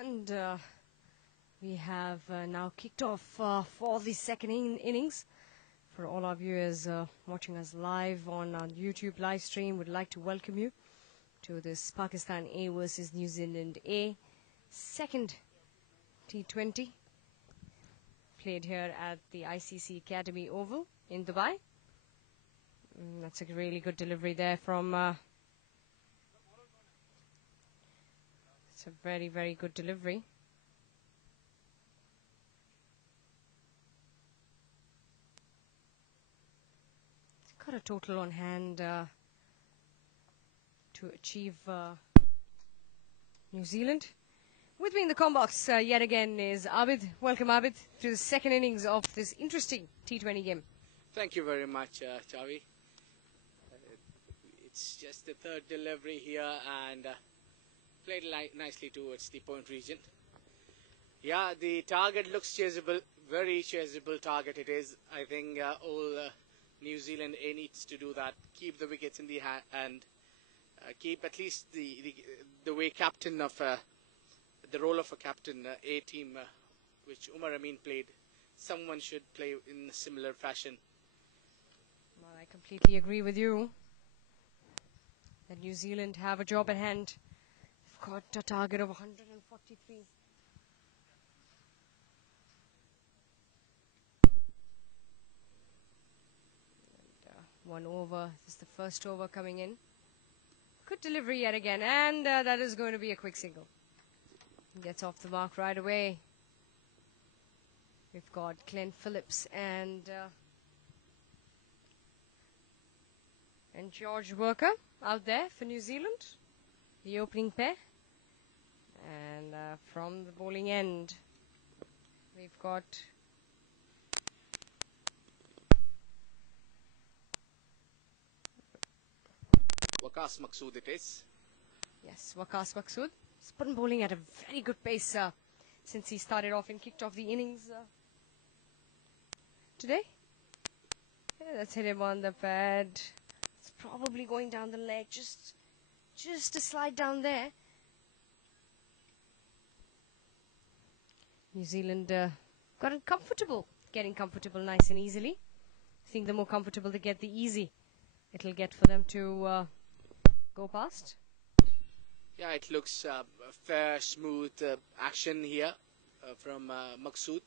And we have now kicked off for the second innings. For all our viewers watching us live on our YouTube live stream, would like to welcome you to this Pakistan A versus New Zealand A second T20 played here at the ICC Academy Oval in Dubai. That's a really good delivery there from... it's a very, very good delivery. It's got a total on hand to achieve New Zealand. With me in the combox yet again is Abid. Welcome, Abid, to the second innings of this interesting T20 game. Thank you very much, Chavi. It's just the third delivery here and played nicely towards the point region. Yeah, the target looks chaseable, very chaseable target it is. I think all New Zealand A needs to do that, keep the wickets in the hand and keep at least the way captain of the role of a captain A team, which Umar Amin played. Someone should play in a similar fashion. Well, I completely agree with you that New Zealand have a job at hand. They've got a target of 143. And, 1 over. This is the first over coming in. Good delivery yet again, and that is going to be a quick single. Gets off the mark right away. We've got Glenn Phillips and George Worker out there for New Zealand, the opening pair. And from the bowling end, we've got Waqas Maqsood it is. Yes, Waqas Maqsood. He's put bowling at a very good pace since he started off and kicked off the innings today. Yeah, let's hit him on the pad. It's probably going down the leg, just a slide down there. New Zealand got it comfortable, getting comfortable nice and easily. I think the more comfortable they get, the easy it'll get for them to go past. Yeah, it looks fair, smooth action here from Maqsood.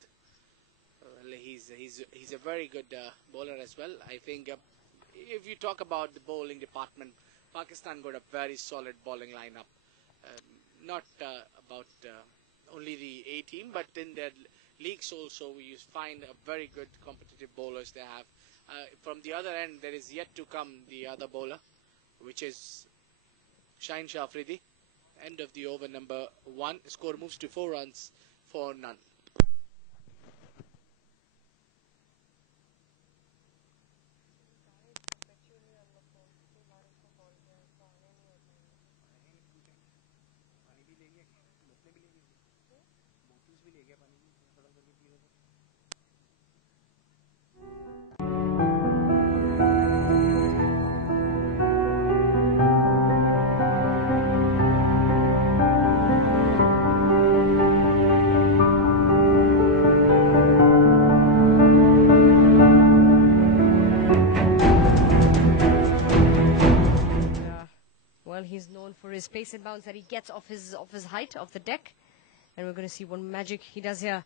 Well, he's a very good bowler as well. I think if you talk about the bowling department, Pakistan got a very solid bowling lineup. Not about only the A team, but in their leagues also you find a very good competitive bowlers they have. From the other end, there is yet to come the other bowler, which is Shaheen Shah Afridi. End of the over number 1. Score moves to 4 runs for none. Well, he's known for his pace and bounce that he gets off his height, off the deck. And we're going to see what magic he does here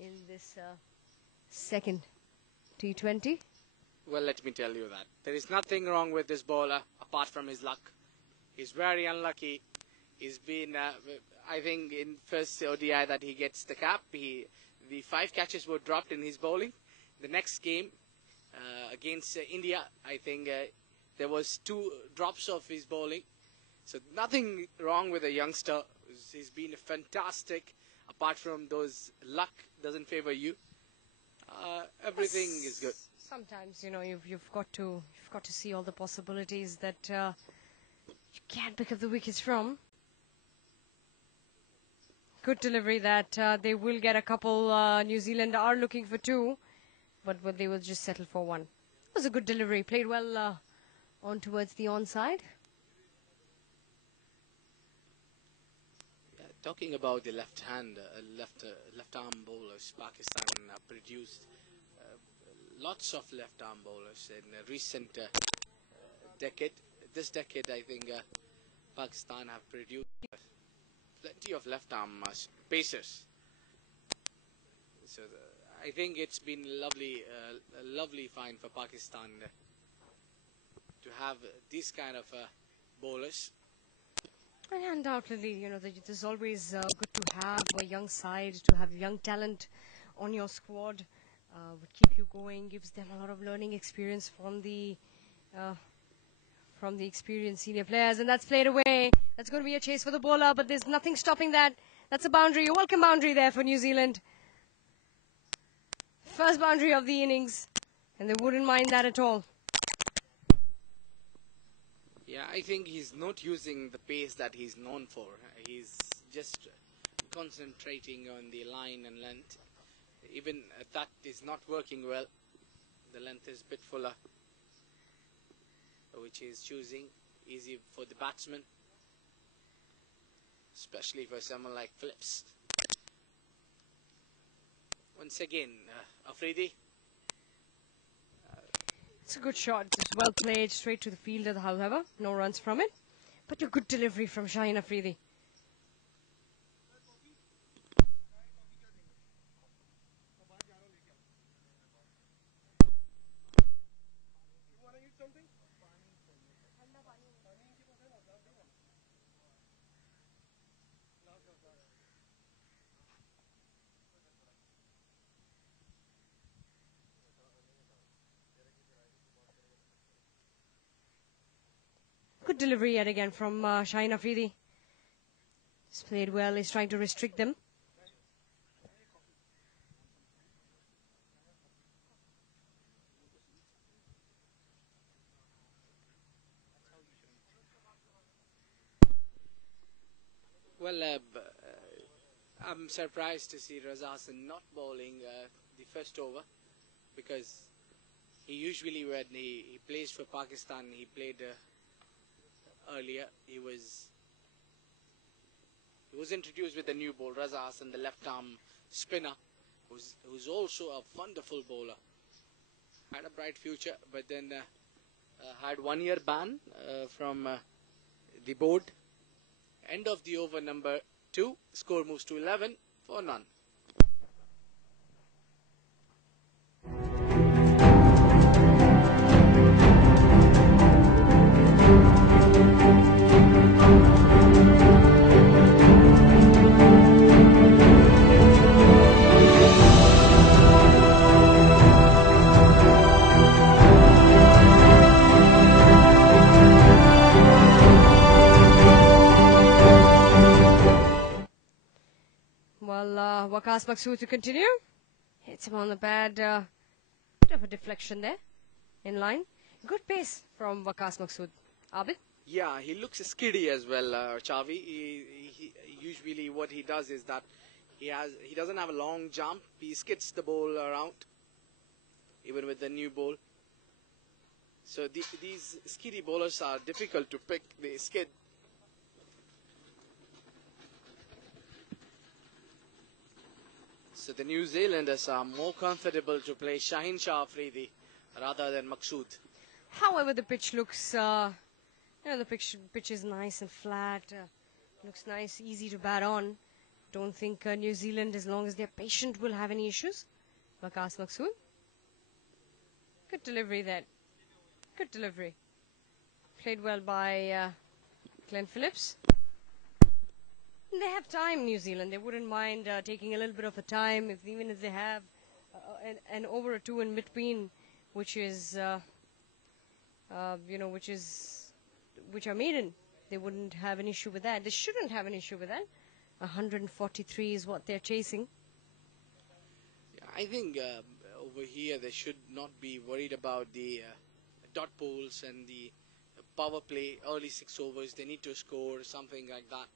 in this second T20. Well, let me tell you that there is nothing wrong with this bowler apart from his luck. He's very unlucky. He's been, I think, in first ODI that he gets the cap, the 5 catches were dropped in his bowling. The next game against India, I think there was 2 drops of his bowling. So nothing wrong with a youngster. He's been fantastic. Apart from those luck doesn't favor you. Everything is good. Sometimes, you know, you've got to see all the possibilities that you can't pick up the wickets from. Good delivery that they will get a couple. New Zealand are looking for 2, but they will just settle for 1. It was a good delivery. Played well on towards the onside. Yeah, talking about the left arm bowlers, Pakistan produced lots of left arm bowlers in a recent decade. This decade, I think Pakistan have produced plenty of left arm pacers. So I think it's been a lovely find for Pakistan to have these kind of bowlers. And undoubtedly, you know, there's always good to have a young side, to have young talent on your squad. Would keep you going, gives them a lot of learning experience from the experienced senior players, and that's played away. That's going to be a chase for the bowler, but there's nothing stopping that. That's a boundary, a welcome boundary there for New Zealand. First boundary of the innings, and they wouldn't mind that at all. Yeah, I think he's not using the pace that he's known for. He's just concentrating on the line and length. Even that is not working well. The length is a bit fuller, which is choosing easy for the batsman, especially for someone like Phillips. Once again, Afridi. It's a good shot. It's well played, straight to the fielder, however. No runs from it. But a good delivery from Shaheen Afridi. Good delivery yet again from Shaheen Afridi. He's played well. He's trying to restrict them. Well, I'm surprised to see Raza Hassan not bowling the first over, because he usually, when he plays for Pakistan, he played earlier. He was introduced with a new ball, Raza Hassan, the left arm spinner, who's also a wonderful bowler. Had a bright future, but then had 1 year ban from the board End of the over number 2. Score moves to 11 for none. Well, Waqas Maqsood to continue. Hits him on the bad. Bit of a deflection there. In line. Good pace from Waqas Maqsood. Abid? Yeah, he looks skiddy as well, Chavi. Usually what he does is that he doesn't have a long jump. He skids the ball around, even with the new ball. So these skiddy bowlers are difficult to pick. They skid. So the New Zealanders are more comfortable to play Shaheen Shah Afridi rather than Maqsood. However, the pitch looks, the pitch is nice and flat. Looks nice, easy to bat on. Don't think New Zealand, as long as they're patient, will have any issues. Waqas Maqsood. Good delivery there. Good delivery. Played well by Glenn Phillips. They have time, New Zealand. They wouldn't mind taking a little bit of a time, even if they have an over or two in between, which is, which are maiden. They wouldn't have an issue with that. They shouldn't have an issue with that. 143 is what they're chasing. I think over here they should not be worried about the dot balls and the power play early 6 overs. They need to score something like that.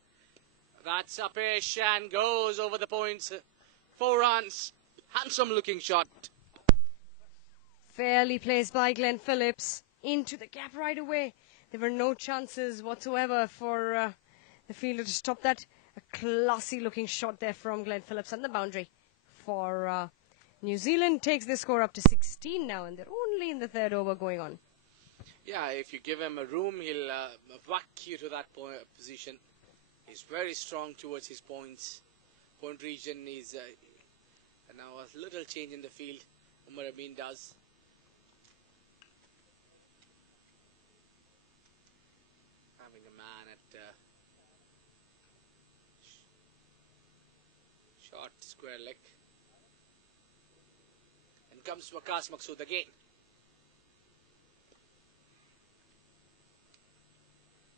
That's a pitch and goes over the points. 4 runs. Handsome looking shot. Fairly placed by Glenn Phillips. Into the gap right away. There were no chances whatsoever for the fielder to stop that. A classy looking shot there from Glenn Phillips on the boundary for New Zealand. Takes the score up to 16 now, and they're only in the 3rd over going on. Yeah, if you give him a room, he'll whack you to that position. He's very strong towards his points. Point region is now a little change in the field. Umar Amin does. Having a man at short square leg. And comes Waqas Maqsood again.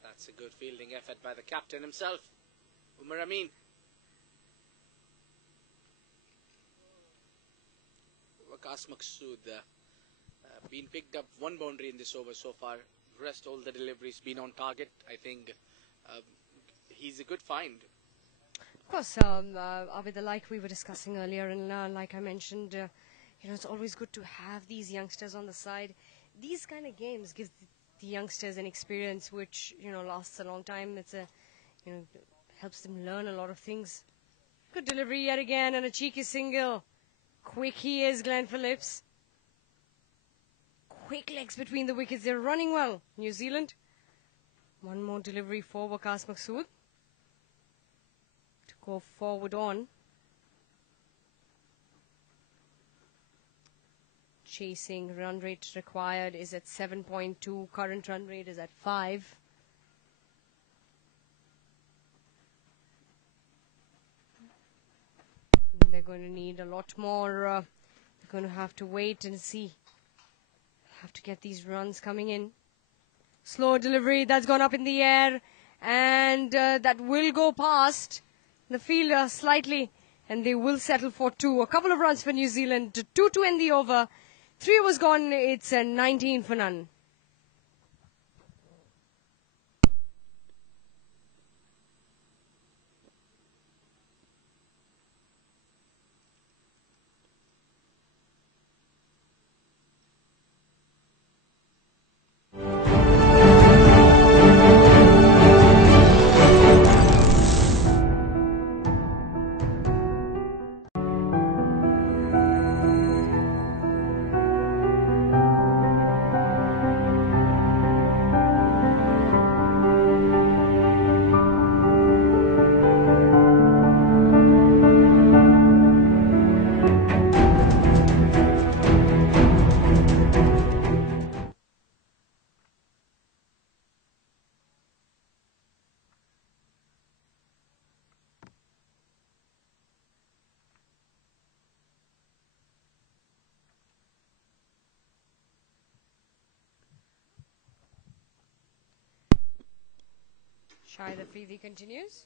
That's a good fielding effort by the captain himself, Umar Amin. Waqas Maqsood been picked up 1 boundary in this over so far. Rest all the deliveries been on target. I think he's a good find. Of course, Abid, like we were discussing earlier, and like I mentioned, it's always good to have these youngsters on the side. These kind of games give the youngsters an experience which lasts a long time. It's helps them learn a lot of things. Good delivery yet again, and a cheeky single. Quick he is, Glenn Phillips. Quick legs between the wickets. They're running well, New Zealand. One more delivery for Waqas Maqsood to go forward on. Chasing run rate required is at 7.2. Current run rate is at 5. They're going to need a lot more. They're going to have to wait and see. Have to get these runs coming in. Slow delivery. That's gone up in the air. And that will go past the fielder slightly. And they will settle for 2. A couple of runs for New Zealand. 2 to end the over. 3 overs gone. It's a 19 for none. Shahid Afridi continues.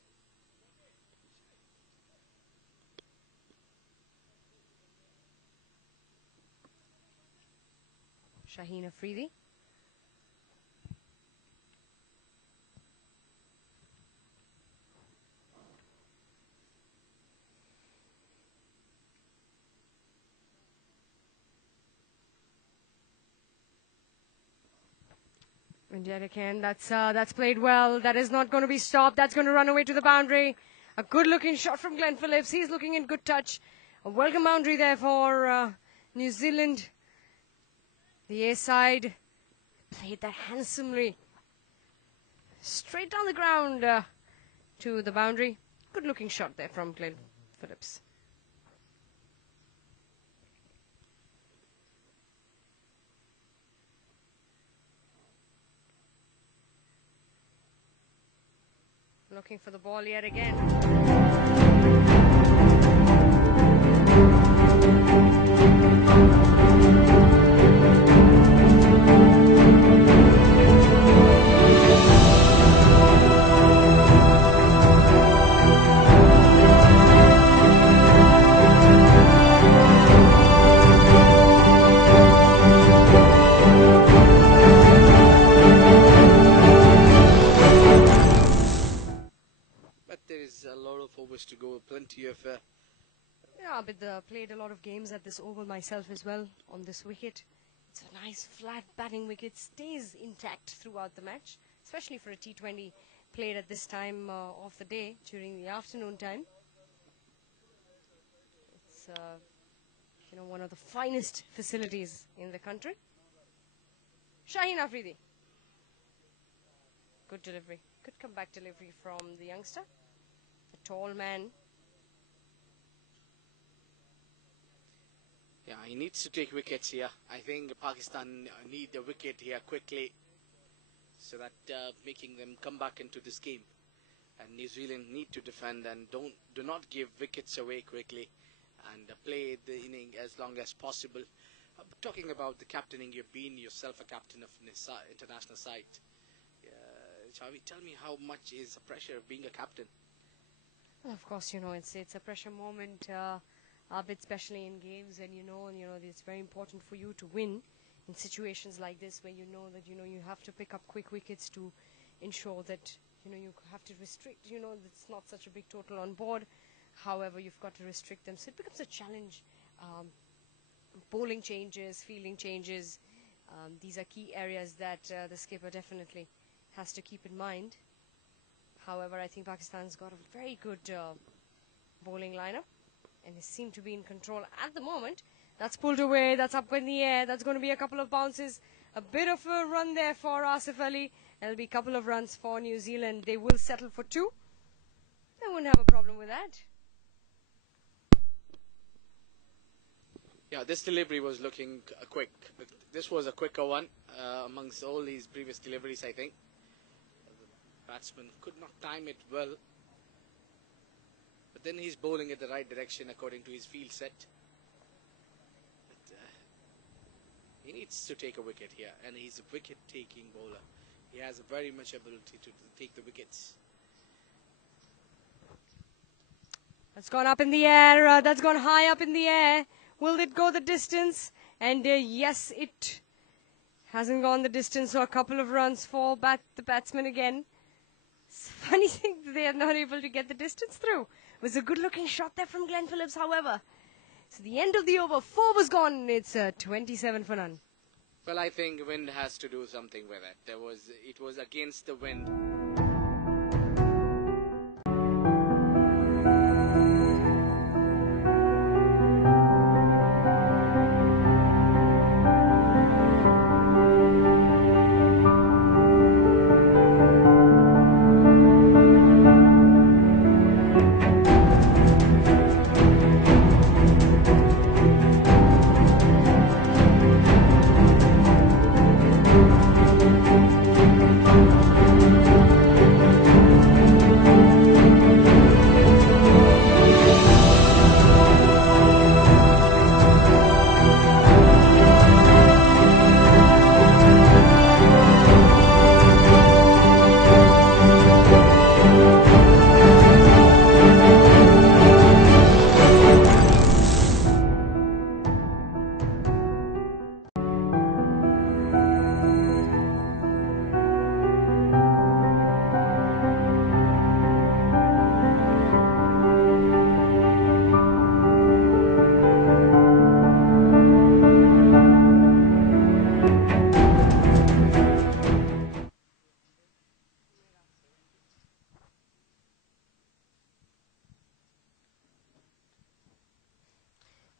Shaheen Afridi. And yet again, that's played well. That is not going to be stopped. That's going to run away to the boundary. A good-looking shot from Glenn Phillips. He's looking in good touch. A welcome boundary there for New Zealand. The A side played that handsomely. Straight down the ground to the boundary. Good-looking shot there from Glenn Phillips. Looking for the ball yet again. Overs to go, plenty of yeah, but played a lot of games at this oval myself as well on this wicket. It's a nice flat batting wicket, stays intact throughout the match, especially for a T20 played at this time of the day during the afternoon time. It's one of the finest facilities in the country. Shaheen Afridi. Good delivery, good comeback delivery from the youngster. A tall man. Yeah, he needs to take wickets here. I think Pakistan need a wicket here quickly, so that making them come back into this game. And New Zealand need to defend and do not give wickets away quickly, and play the inning as long as possible. Talking about the captaining, you've been yourself a captain of an international side. Chavi, tell me how much is the pressure of being a captain? Well, of course, it's a pressure moment, bit especially in games, and it's very important for you to win in situations like this, where you know that you have to pick up quick wickets to ensure that you have to restrict. It's not such a big total on board. However, you've got to restrict them, so it becomes a challenge. Bowling changes, fielding changes. These are key areas that the skipper definitely has to keep in mind. However, I think Pakistan's got a very good bowling lineup, and they seem to be in control at the moment. That's pulled away, that's up in the air, that's going to be a couple of bounces. A bit of a run there for Asif Ali. There'll be a couple of runs for New Zealand. They will settle for 2. They wouldn't have a problem with that. Yeah, this delivery was looking quick. This was a quicker one amongst all these previous deliveries, I think. The batsman could not time it well. But then he's bowling in the right direction according to his field set. But, he needs to take a wicket here, and he's a wicket-taking bowler. He has very much ability to take the wickets. That's gone up in the air. That's gone high up in the air. Will it go the distance? And yes, it hasn't gone the distance. So a couple of runs for the batsman again. It's a funny thing that they are not able to get the distance through. It was a good-looking shot there from Glenn Phillips, however. So the end of the over, 4 was gone. It's 27 for none. Well, I think wind has to do something with it. It was against the wind.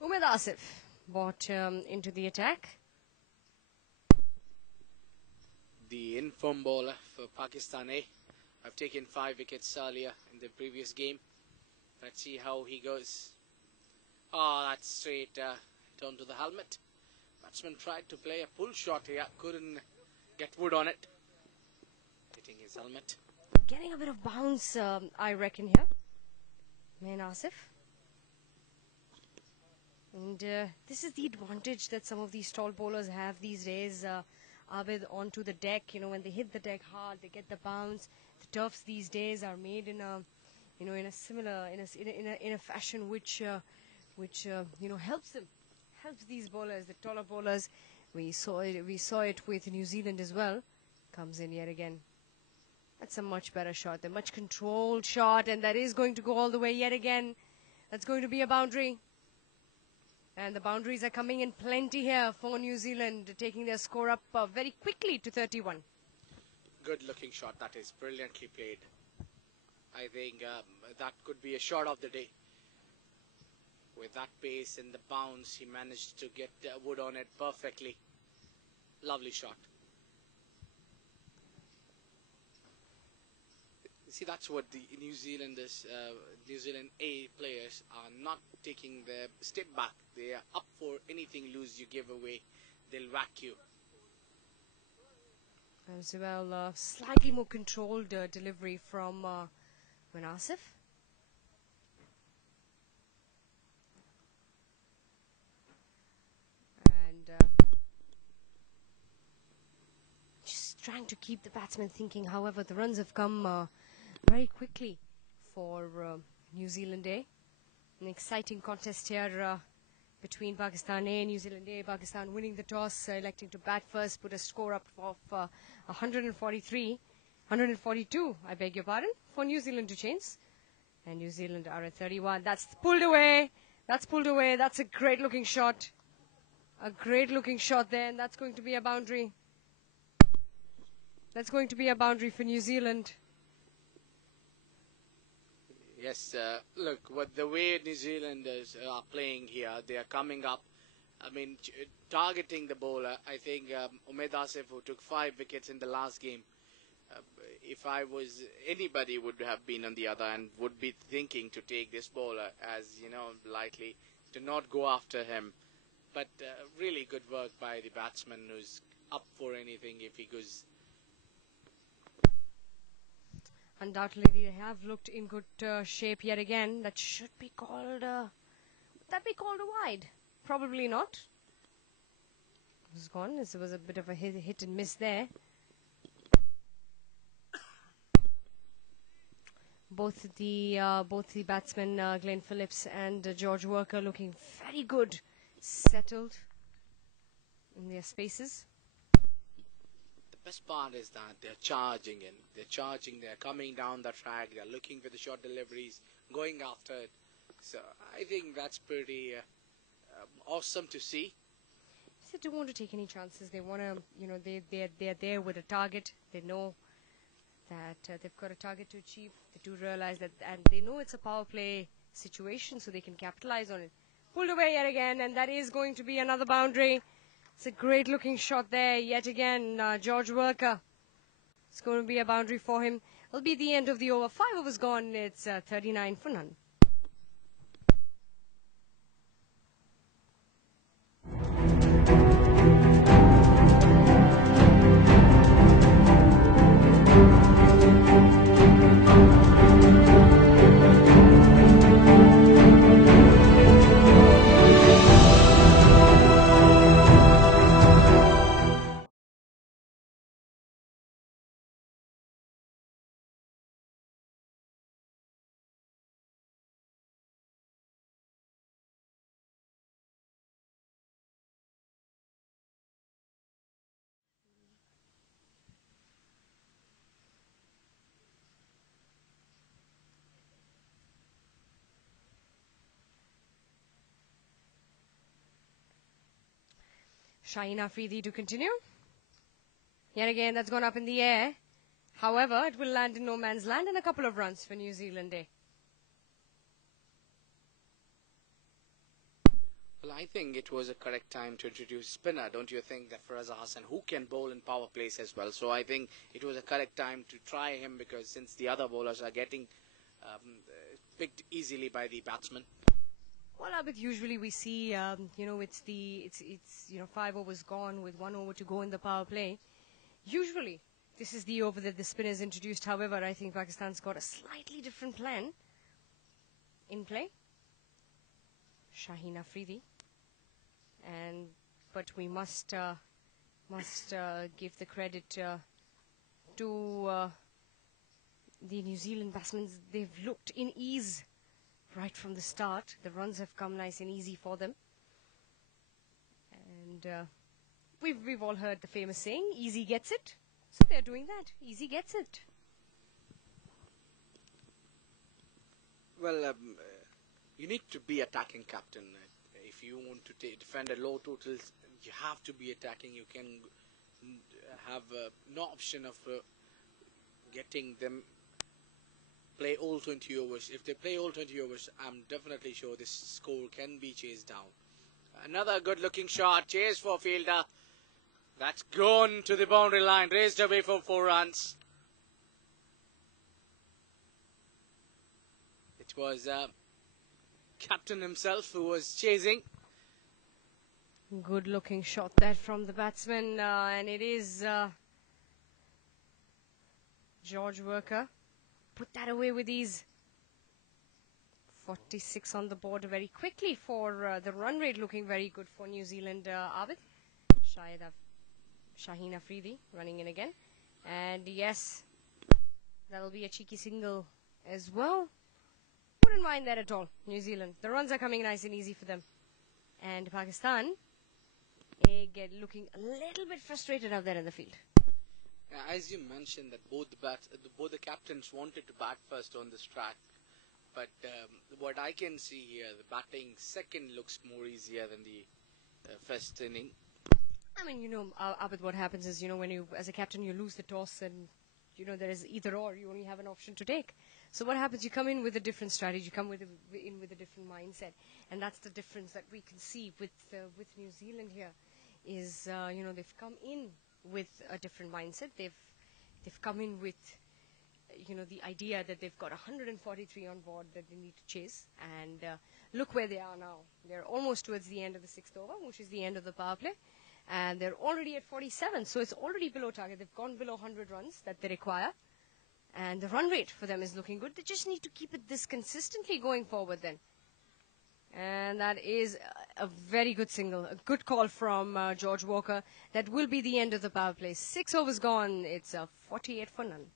Umed Asif brought into the attack. The inform bowler for Pakistan A. I've taken 5 wickets earlier in the previous game. Let's see how he goes. Oh, that's straight turn to the helmet. Batsman tried to play a pull shot here, couldn't get wood on it. Hitting his helmet. Getting a bit of bounce, I reckon, here. Umed Asif. And this is the advantage that some of these tall bowlers have these days. Abid onto the deck, you know, when they hit the deck hard, they get the bounce. The turfs these days are made in a, you know, in a similar, in a fashion which helps these bowlers, the taller bowlers. We saw it with New Zealand as well. Comes in yet again. That's a much better shot, a much controlled shot, and that is going to go all the way yet again. That's going to be a boundary. And the boundaries are coming in plenty here for New Zealand, taking their score up very quickly to 31. Good looking shot, that is brilliantly played. I think that could be a shot of the day. With that pace and the bounce, he managed to get wood on it perfectly. Lovely shot. See, that's what the New Zealand A players are not taking the step back. They are up for anything loose you give away. They'll whack you. As well, slightly more controlled delivery from Umed Asif. And just trying to keep the batsman thinking. However, the runs have come very quickly for New Zealand A. An exciting contest here between Pakistan A and New Zealand A. Pakistan winning the toss, electing to bat first, put a score up of 142, I beg your pardon, for New Zealand to chase. And New Zealand are at 31. That's pulled away. That's pulled away. That's a great looking shot. A great looking shot there, and that's going to be a boundary. That's going to be a boundary for New Zealand. Yes, look, the way New Zealanders are playing here, they are coming up. I mean, targeting the bowler. I think Umed Asif, who took 5 wickets in the last game, if I was anybody, would have been on the other and would be thinking to take this bowler, as you know, likely to not go after him. But really good work by the batsman, who's up for anything if he goes. Undoubtedly, they have looked in good shape yet again. That should be called, would that be called a wide? Probably not. It was gone. It was a bit of a hit and miss there. Both the batsmen, Glenn Phillips and George Worker, looking very good, settled in their spaces. The best part is that they're charging in. They're coming down the track, they're looking for the short deliveries, going after it. So I think that's pretty awesome to see. They don't want to take any chances. They want to, you know, they're there with a target. They know that they've got a target to achieve. They do realize that, and they know it's a power play situation, so they can capitalize on it. Pulled away yet again, and that is going to be another boundary. It's a great looking shot there yet again. George Worker. It's going to be a boundary for him. It'll be the end of the over. 5 overs gone. It's 39 for none. Shaheen Afridi to continue. Yet again, that's gone up in the air. However, it will land in no man's land and a couple of runs for New Zealand A. Well, I think it was a correct time to introduce spinner, don't you think, that Faraz Hassan, who can bowl in power plays as well. So I think it was a correct time to try him, because since the other bowlers are getting picked easily by the batsmen. Well, Abid, usually we see, it's 5 overs gone with 1 over to go in the power play. Usually, this is the over that the spinner is introduced. However, I think Pakistan's got a slightly different plan in play. Shaheen Afridi, but we must give the credit to the New Zealand batsmen. They've looked in ease right from the start. The runs have come nice and easy for them, and we've all heard the famous saying, "Easy gets it." So they're doing that. Easy gets it. Well, you need to be attacking captain. If you want to defend a low total, you have to be attacking. You can have no option of getting them play all 20 overs. If they play all 20 overs, I'm definitely sure this score can be chased down. Another good looking shot, chase for fielder. That's gone to the boundary line, raised away for 4 runs. It was captain himself who was chasing. Good looking shot there from the batsman, and it is George Worker. Put that away with ease. 46 on the board very quickly for the run rate, looking very good for New Zealand. Abid Shaheen Afridi running in again, and yes, that'll be a cheeky single as well. Wouldn't mind that at all. New Zealand, the runs are coming nice and easy for them, and Pakistan get looking a little bit frustrated out there in the field. As you mentioned, that both the captains wanted to bat first on this track, but what I can see here, the batting second looks more easier than the first inning. I mean, Abid, what happens is, when you, as a captain, you lose the toss, and there is either or. You only have an option to take. So what happens? You come in with a different strategy. You come in with a different mindset, and that's the difference that we can see with New Zealand here. Is they've come in with a different mindset. They've come in with the idea that they've got 143 on board that they need to chase, and look where they are now. They're almost towards the end of the 6th over, which is the end of the power play, and they're already at 47, so it's already below target. They've gone below 100 runs that they require, and the run rate for them is looking good. They just need to keep it this consistently going forward then. And that is a very good single, a good call from George Walker. That will be the end of the power play. 6 overs gone. It's a 48 for none.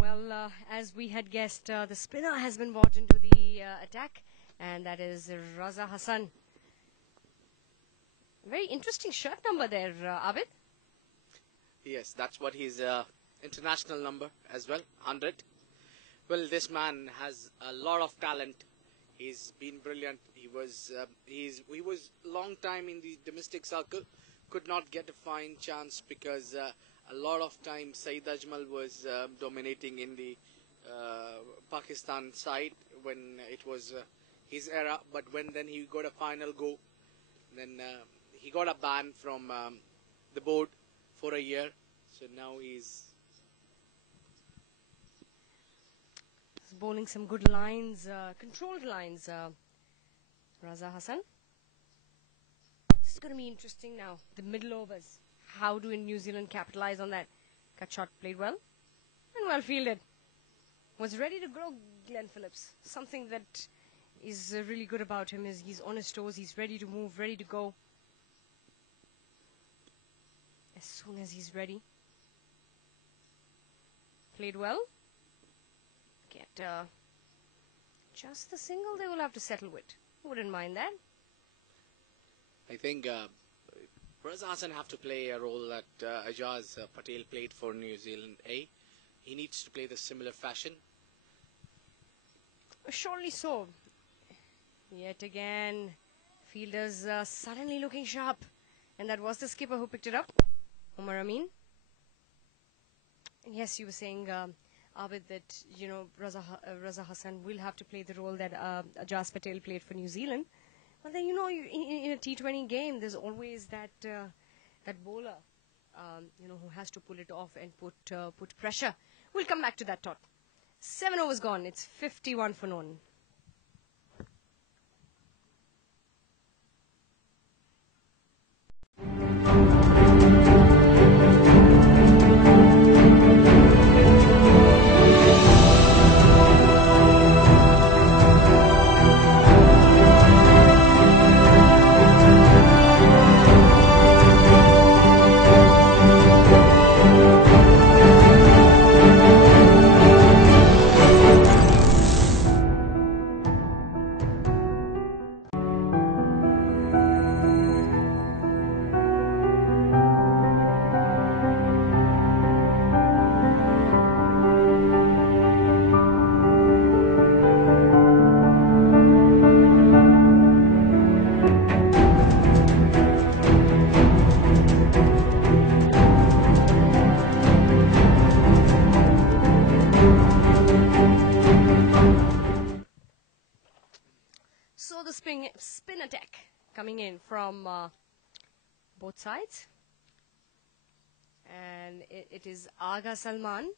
Well, as we had guessed, the spinner has been brought into the attack, and that is Raza Hassan. Very interesting shirt number there, Abid. Yes, that's what his international number as well, 100. Well, this man has a lot of talent. He's been brilliant. He was long time in the domestic circle, could not get a fine chance because a lot of time Saeed Ajmal was dominating in the Pakistan side when it was his era. But when then he got a final go, then he got a ban from the board for a year. So now he's bowling some good lines, controlled lines. Raza Hassan. This is going to be interesting now. The middle overs. How do New Zealand capitalize on that? Cut shot played well and well fielded. Was ready to grow, Glenn Phillips. Something that is really good about him is he's on his toes. He's ready to move, ready to go. As soon as he's ready. Played well. Get just the single they will have to settle with. Wouldn't mind that. I think Raza Hassan have to play a role that Ajaz Patel played for New Zealand A. He needs to play the similar fashion. Surely so. Yet again, fielders suddenly looking sharp. And that was the skipper who picked it up, Umar Amin. And yes, you were saying, Abid, that, Raza Hassan will have to play the role that Ajaz Patel played for New Zealand. But then, in a T20 game, there's always that bowler, who has to pull it off and put pressure. We'll come back to that thought. 7 overs gone. It's 51 for none. So the spin attack coming in from both sides. And it is Agha Salman.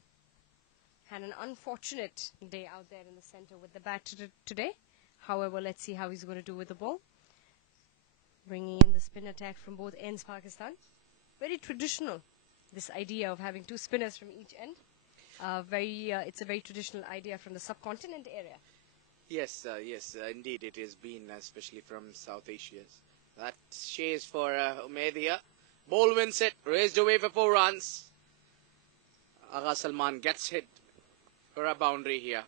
Had an unfortunate day out there in the center with the bat today. However, let's see how he's going to do with the ball. Bringing in the spin attack from both ends, Pakistan. Very traditional, this idea of having 2 spinners from each end. It's a very traditional idea from the subcontinent area. Yes, indeed it has been, especially from South Asia. That chase for Umedia. Ball wins it, raised away for 4 runs. Agha Salman gets hit for a boundary here.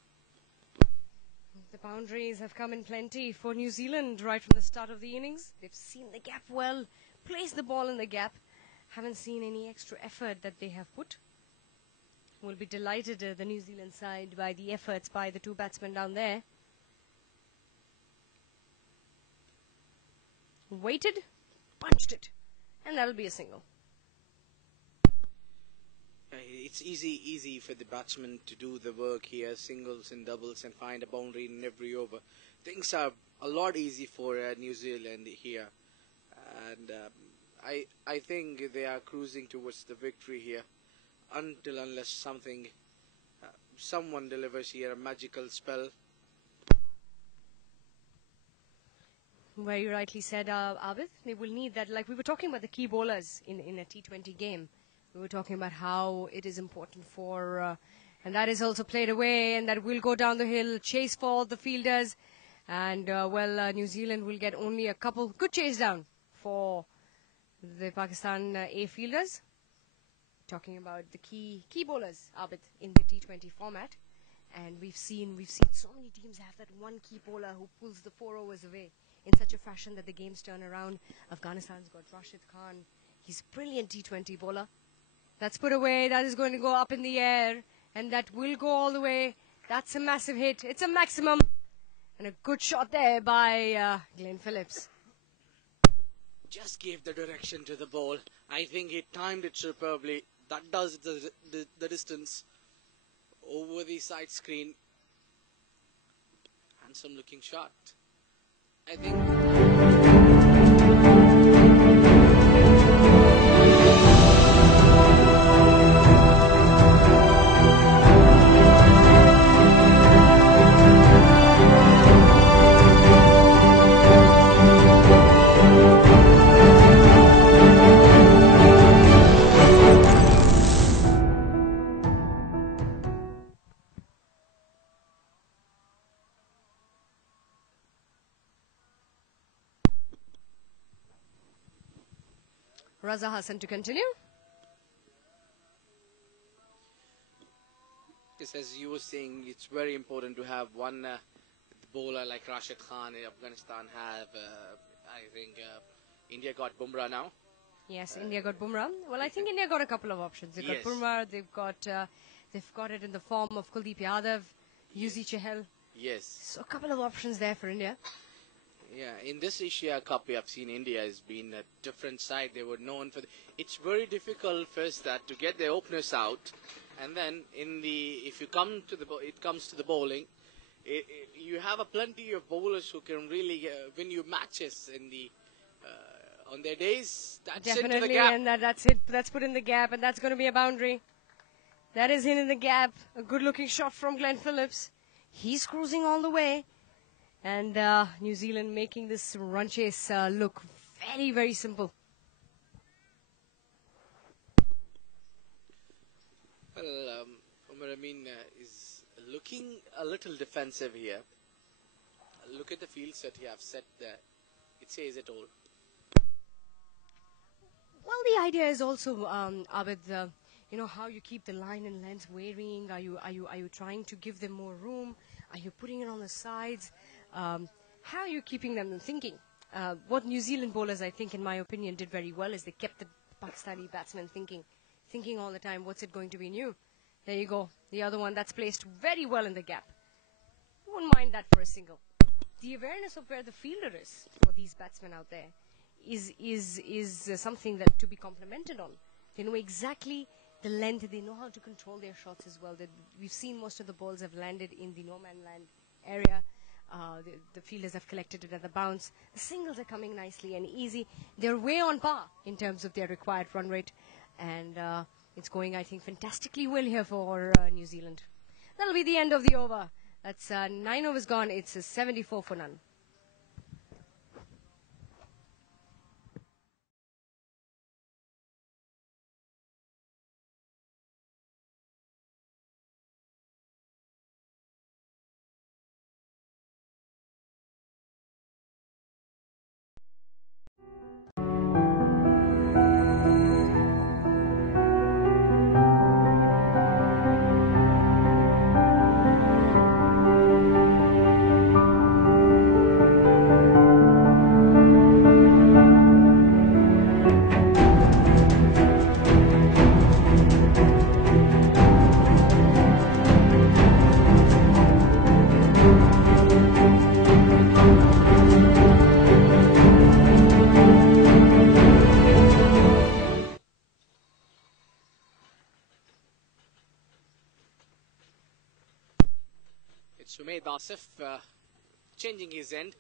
The boundaries have come in plenty for New Zealand right from the start of the innings. They've seen the gap well, placed the ball in the gap. Haven't seen any extra effort that they have put. We'll be delighted, the New Zealand side, by the efforts by the 2 batsmen down there. Waited, punched it, and that'll be a single. It's easy for the batsman to do the work here, singles and doubles, and find a boundary in every over. Things are a lot easy for New Zealand here, and I think they are cruising towards the victory here, unless someone delivers here a magical spell. Very rightly said, Abid. They will need that. Like we were talking about the key bowlers in a T20 game. We were talking about how it is important for, and that is also played away, and that will go down the hill, chase for the fielders, and New Zealand will get only a couple good chase down for the Pakistan A fielders. Talking about the key bowlers, Abid, in the T20 format, and we've seen so many teams have that one key bowler who pulls the 4 overs away in such a fashion that the games turn around. Afghanistan's got Rashid Khan. He's a brilliant T20 bowler. That's put away. That is going to go up in the air. And that will go all the way. That's a massive hit. It's a maximum. And a good shot there by Glenn Phillips. Just gave the direction to the ball. I think he timed it superbly. That does the distance over the side screen. Handsome looking shot. I think Raza Hassan to continue. Yes, as you were saying, it's very important to have one bowler like Rashid Khan. Afghanistan have, I think, India got Bumrah now. Yes, India got Bumrah. Well, I think India got a couple of options. They've got Yes. Bumrah, they've got it in the form of Kuldeep Yadav, Yuzi Chahal. Yes. So a couple of options there for India. Yeah, in this Asia Cup, we have seen India has been a different side. They were known for. It's very difficult first that to get their openers out, and then if you come to it comes to the bowling, you have a plenty of bowlers who can really win you matches in the on their days. That's into the Definitely, gap. and that's it. That's put in the gap, and that's going to be a boundary. That is in the gap. A good-looking shot from Glenn Phillips. He's cruising all the way. And New Zealand making this run chase look very, very simple. Well, Umar Amin is looking a little defensive here. Look at the fields that you have set there. It says it all. Well, the idea is also, Abid, how you keep the line and length varying. Are you trying to give them more room? Are you putting it on the sides? How are you keeping them thinking? What New Zealand bowlers, I think, in my opinion, did very well is they kept the Pakistani batsmen thinking all the time, what's it going to be new? There you go. The other one that's placed very well in the gap. Wouldn't mind that for a single. The awareness of where the fielder is for these batsmen out there is something that to be complimented on. They know exactly the length. They know how to control their shots as well. We've seen most of the balls have landed in the no-man land area. The fielders have collected it at the bounce. The singles are coming nicely and easy. They're way on par in terms of their required run rate. And it's going, I think, fantastically well here for New Zealand. That'll be the end of the over. That's 9 overs gone. It's 74 for none. It's Umaid Asif changing his end.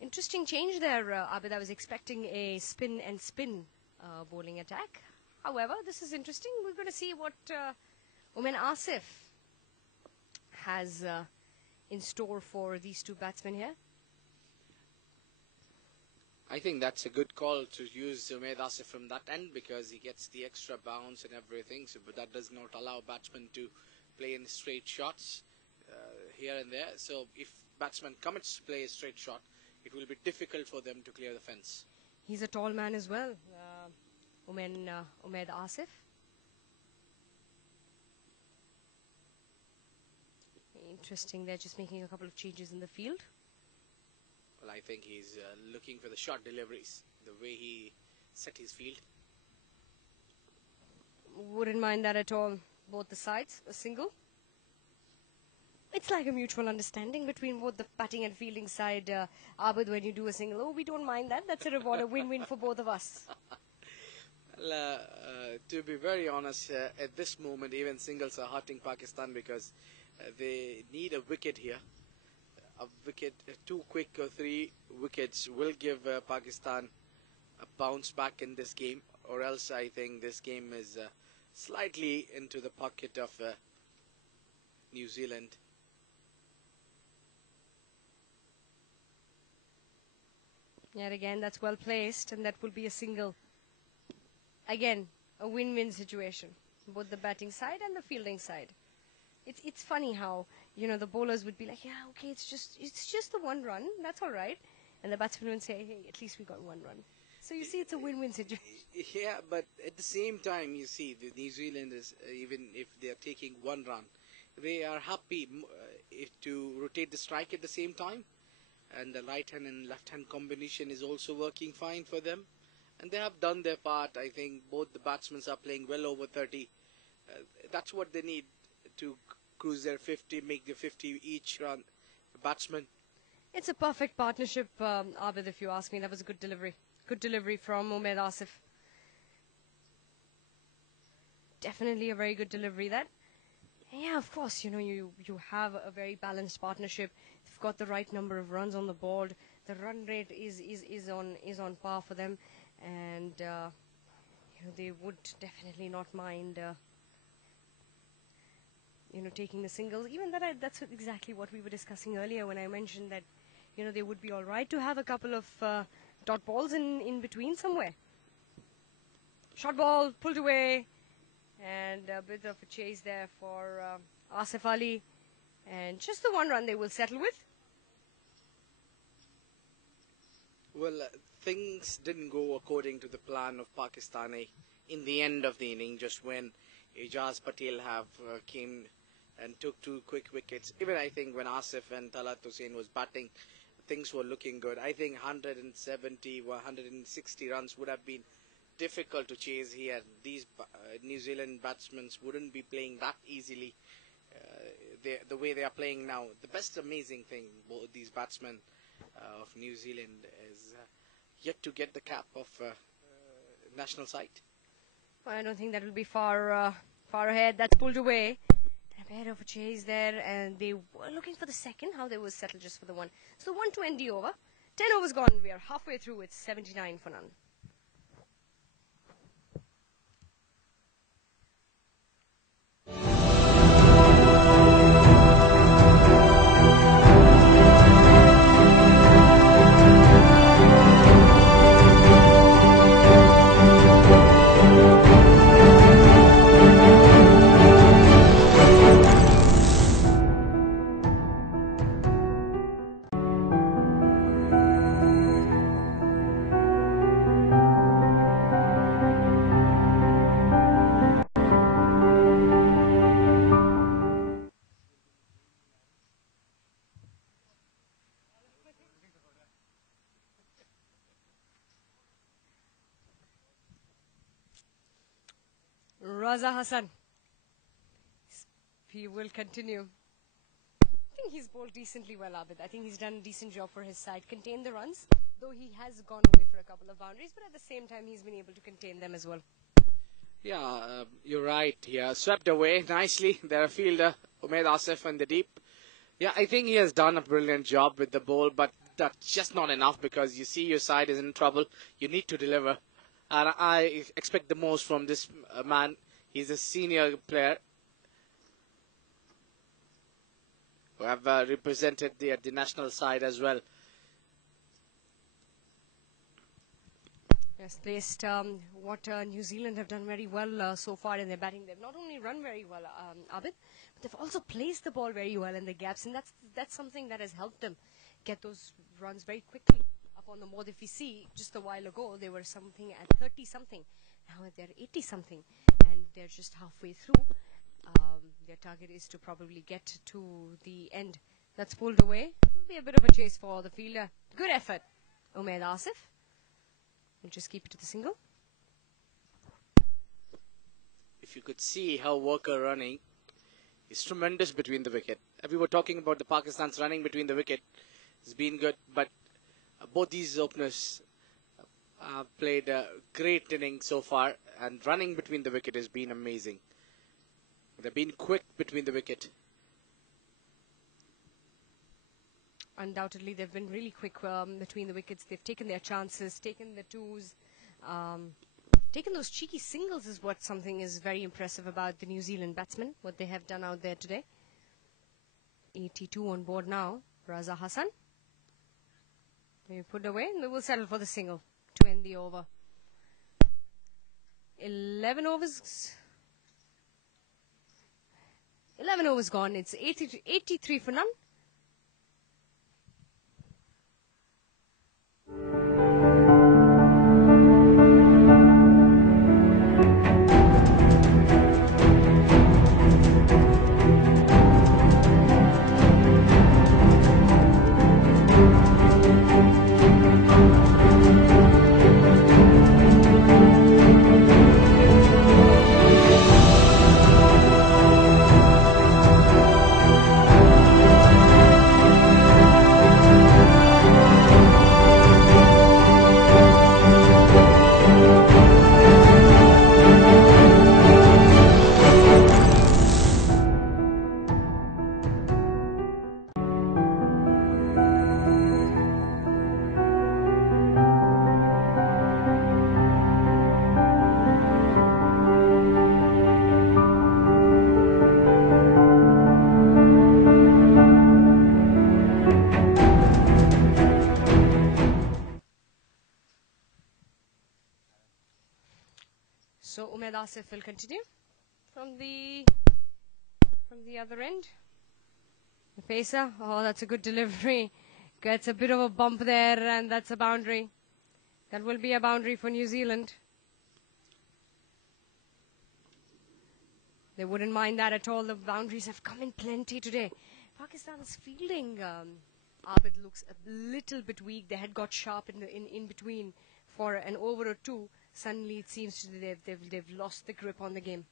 Interesting change there, Abid. I was expecting a spin and spin bowling attack. However, this is interesting. We're going to see what Umaid Asif has in store for these two batsmen here. I think that's a good call to use Umaid Asif from that end because he gets the extra bounce and everything. So, but that does not allow batsmen to play in straight shots here and there. So if batsman commits to play a straight shot, it will be difficult for them to clear the fence. He's a tall man as well, Umaid Asif. Interesting. They're just making a couple of changes in the field. Well, I think he's looking for the short deliveries, the way he set his field. Wouldn't mind that at all. Both the sides, a single. It's like a mutual understanding between both the batting and fielding side. Abid, when you do a single, oh, we don't mind that. That's a reward, a win-win for both of us. Well, to be very honest, at this moment, even singles are hurting Pakistan because they need a wicket here. A wicket, 2 quick or 3 wickets will give Pakistan a bounce back in this game, or else I think this game is slightly into the pocket of New Zealand. Yet again, that's well placed, and that will be a single. Again, a win-win situation, both the batting side and the fielding side. It's funny how the bowlers would be like, yeah, okay, it's just the one run, that's all right, and the batsman would say, hey, at least we got one run. So you see, it's a win-win situation. Yeah, but at the same time, you see, the New Zealanders, even if they are taking one run, they are happy if to rotate the strike at the same time, and the right hand and left hand combination is also working fine for them, and they have done their part. I think both the batsmen are playing well over 30. That's what they need to cruise their 50, make the 50 each run. Batsman. It's a perfect partnership, Abid, if you ask me. That was a good delivery. Good delivery from Umaid Asif. Definitely a very good delivery, that. And yeah, of course, you have a very balanced partnership. They've got the right number of runs on the board. The run rate is on par for them, and they would definitely not mind taking the singles. Even that's exactly what we were discussing earlier when I mentioned that they would be all right to have a couple of dot balls in between somewhere. Short ball pulled away, and a bit of a chase there for Asif Ali, and just the one run they will settle with. Well, things didn't go according to the plan of Pakistani in the end of the inning, just when Ijaz Patel have came and took 2 quick wickets. Even I think when Asif and Talat Hussain was batting, things were looking good. I think 170 or 160 runs would have been difficult to chase here. These New Zealand batsmen wouldn't be playing that easily the way they are playing now. The best amazing thing, both these batsmen of New Zealand is yet to get the cap of national side. Well, I don't think that will be far ahead. That's pulled away. A bit of a chase there, and they were looking for the second. How they will settle just for the one. So 1 to end the over. 10 overs gone. We are halfway through. It's 79 for none. Raza Hassan. He will continue. I think he's bowled decently well, Abid. I think he's done a decent job for his side. Contained the runs, though he has gone away for a couple of boundaries, but at the same time, he's been able to contain them as well. Yeah, you're right. Yeah, swept away nicely. Their fielder, Umaid Asif, in the deep. Yeah, I think he has done a brilliant job with the ball, but that's just not enough because you see your side is in trouble. You need to deliver. And I expect the most from this man. He's a senior player who have represented the national side as well. Yes, placed what New Zealand have done very well so far in their batting. They've not only run very well, Abid, but they've also placed the ball very well in the gaps, and that's something that has helped them get those runs very quickly up on the board. If you see, just a while ago, they were something at 30-something. Now they're 80-something, and they're just halfway through. Their target is to probably get to the end. That's pulled away. It'll be a bit of a chase for the fielder. Good effort, Umaid Asif. We'll just keep it to the single. If you could see how Walker running is tremendous between the wicket. We were talking about the Pakistan's running between the wicket. It's been good, but both these openers played a great inning so far, and running between the wicket has been amazing. They've been quick between the wicket. Undoubtedly, they've been really quick between the wickets. They've taken their chances, taken the twos, taken those cheeky singles is what something is very impressive about the New Zealand batsmen, what they have done out there today. 82 on board now, Raza Hassan. They put away and they will settle for the single to end the over. 11 overs. 11 overs gone. It's 83 for none. So Umaid Asif will continue from the other end. The pacer, oh, that's a good delivery. Gets a bit of a bump there, and that's a boundary. That will be a boundary for New Zealand. They wouldn't mind that at all. The boundaries have come in plenty today. Pakistan's fielding, Abid, looks a little bit weak. They had got sharp in between for an over or two. Suddenly it seems to they've lost the grip on the game.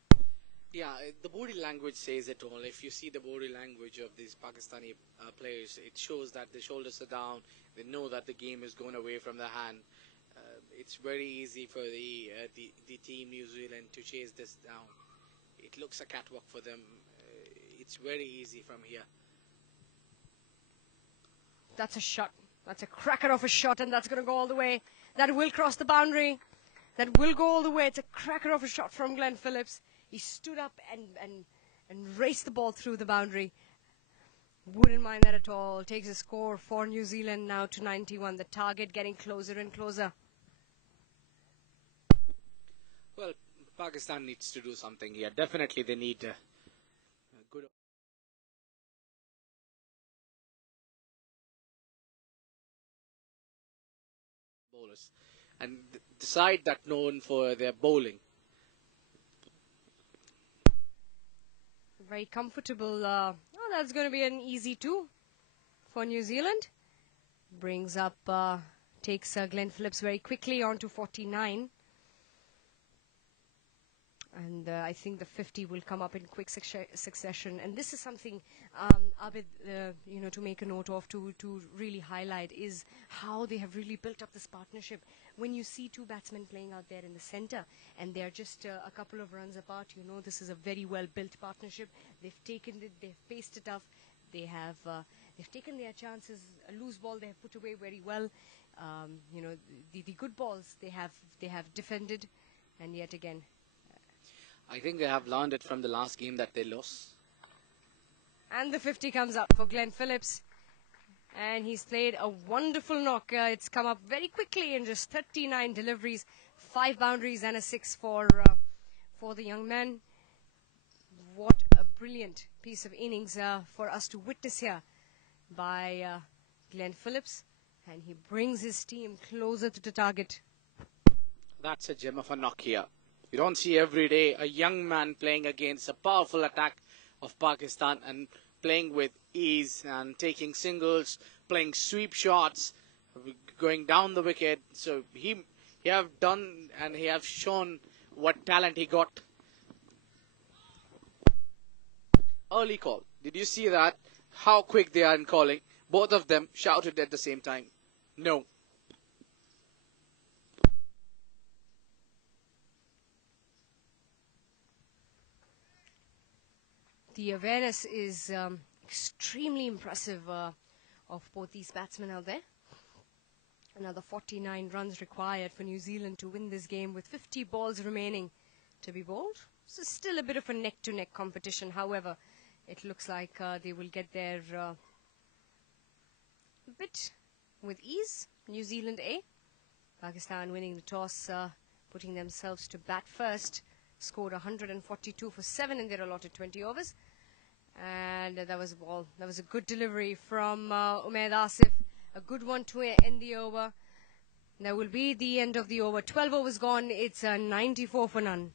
Yeah, the body language says it all. If you see the body language of these Pakistani players, it shows that the shoulders are down. They know that the game is going away from their hand. It's very easy for the team New Zealand to chase this down. It looks a catwalk for them. It's very easy from here. That's a shot. That's a cracker of a shot, and that's going to go all the way. That will cross the boundary. That will go all the way. It's a cracker of a shot from Glenn Phillips. He stood up and raced the ball through the boundary. Wouldn't mind that at all. Takes a score for New Zealand now to 91. The target getting closer and closer. Well, Pakistan needs to do something here. Definitely they need good bowlers. And the side that known for their bowling. Very comfortable. Oh, that's going to be an easy two for New Zealand. Brings up, takes Glenn Phillips very quickly on to 49. And I think the 50 will come up in quick succession. And this is something, Abid, to make a note of, to really highlight, is how they have really built up this partnership. When you see two batsmen playing out there in the center, and they're just a couple of runs apart, this is a very well-built partnership. They've taken it, they've paced it up, they've taken their chances. A loose ball they have put away very well. The good balls they have defended, and yet again. I think they have learned it from the last game that they lost. And the 50 comes up for Glenn Phillips. And he's played a wonderful knock. It's come up very quickly in just 39 deliveries, 5 boundaries and a 6 for the young man. What a brilliant piece of innings for us to witness here by Glenn Phillips. And he brings his team closer to the target. That's a gem of a knock here. You don't see every day a young man playing against a powerful attack of Pakistan and playing with ease and taking singles, playing sweep shots, going down the wicket. So he have done and he have shown what talent he got. Early call. Did you see that? How quick they are in calling. Both of them shouted at the same time. No. The awareness is extremely impressive of both these batsmen out there. Another 49 runs required for New Zealand to win this game with 50 balls remaining to be bowled. So still a bit of a neck-to-neck competition. However, it looks like they will get there a bit with ease. New Zealand A. Pakistan winning the toss, putting themselves to bat first. Scored 142 for 7 in their allotted 20 overs. And that was a ball. That was a good delivery from Umaid Asif. A good one to end the over. That will be the end of the over. 12 overs gone. It's 94 for none.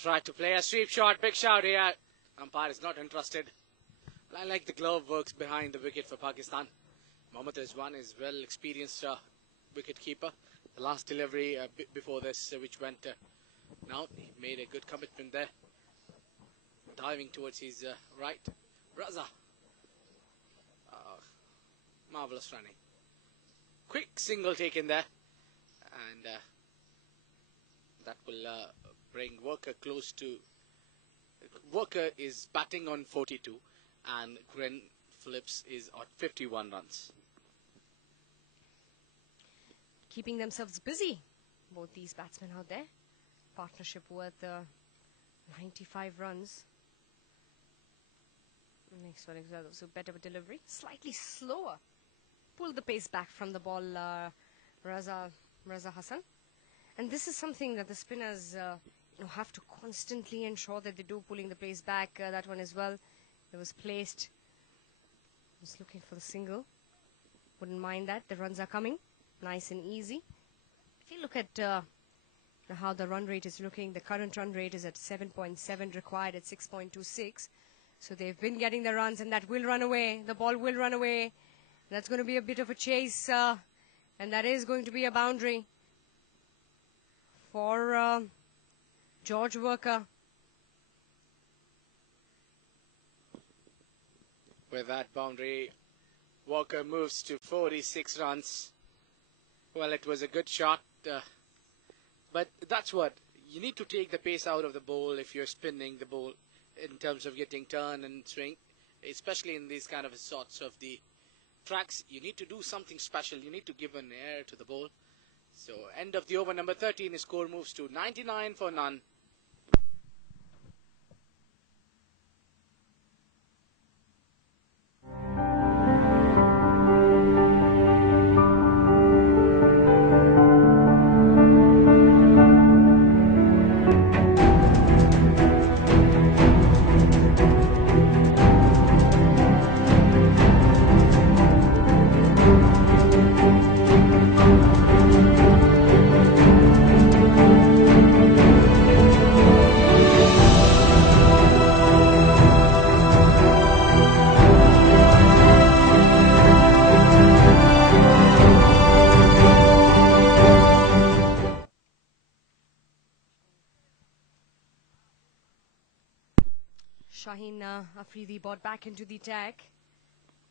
tried to play a sweep shot, big shout here. Umpire is not interested. I like the glove works behind the wicket for Pakistan. Mohammad Rizwan is well experienced wicket keeper. The last delivery before this, which went now, he made a good commitment there. Diving towards his right. Raza. Marvellous running. Quick single taken there. And that will bring Worker close to... Worker is batting on 42 and Gren Phillips is at 51 runs. Keeping themselves busy, both these batsmen out there. Partnership worth 95 runs. Next one is also better delivery. Slightly slower. Pull the pace back from the ball, Raza Hassan. And this is something that the spinners have to constantly ensure that they do, pulling the pace back. That one as well. It was placed. Just looking for the single. Wouldn't mind that. The runs are coming. Nice and easy. If you look at how the run rate is looking, the current run rate is at 7.7, required at 6.26. So they've been getting the runs, and that will run away. The ball will run away. That's going to be a bit of a chase, and that is going to be a boundary for George Worker. With that boundary, Walker moves to 46 runs. Well, it was a good shot, but that's what you need to take the pace out of the ball if you're spinning the ball in terms of getting turn and swing, especially in these kind of sorts of the tracks. You need to do something special. You need to give an air to the ball. So end of the over, number 13, his score moves to 99 for none. Shaheen Afridi brought back into the attack,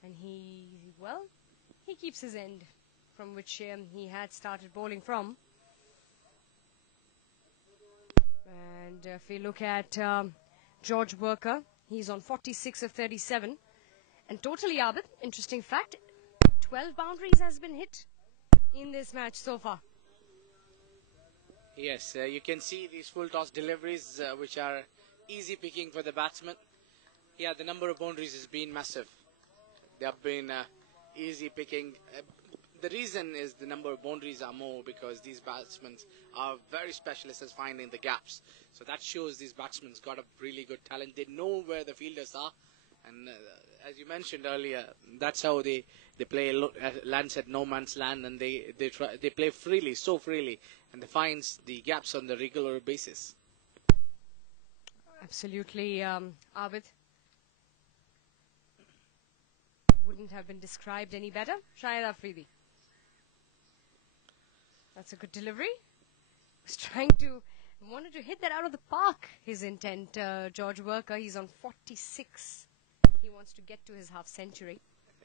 and he keeps his end from which he had started bowling from. And if we look at George Worker, he's on 46 of 37. And totally, Abid, interesting fact, 12 boundaries has been hit in this match so far. Yes, you can see these full toss deliveries which are easy picking for the batsman. Yeah, the number of boundaries has been massive. They have been easy picking. The reason is the number of boundaries are more because these batsmen are very specialists at finding the gaps. So that shows these batsmen got a really good talent. They know where the fielders are. And as you mentioned earlier, that's how they play lands at no man's land, and they play freely, so freely, and they find the gaps on the regular basis. Absolutely, Abid. Wouldn't have been described any better. Shaheen Afridi. That's a good delivery. Wanted to hit that out of the park. His intent, George Worker, he's on 46. He wants to get to his half century.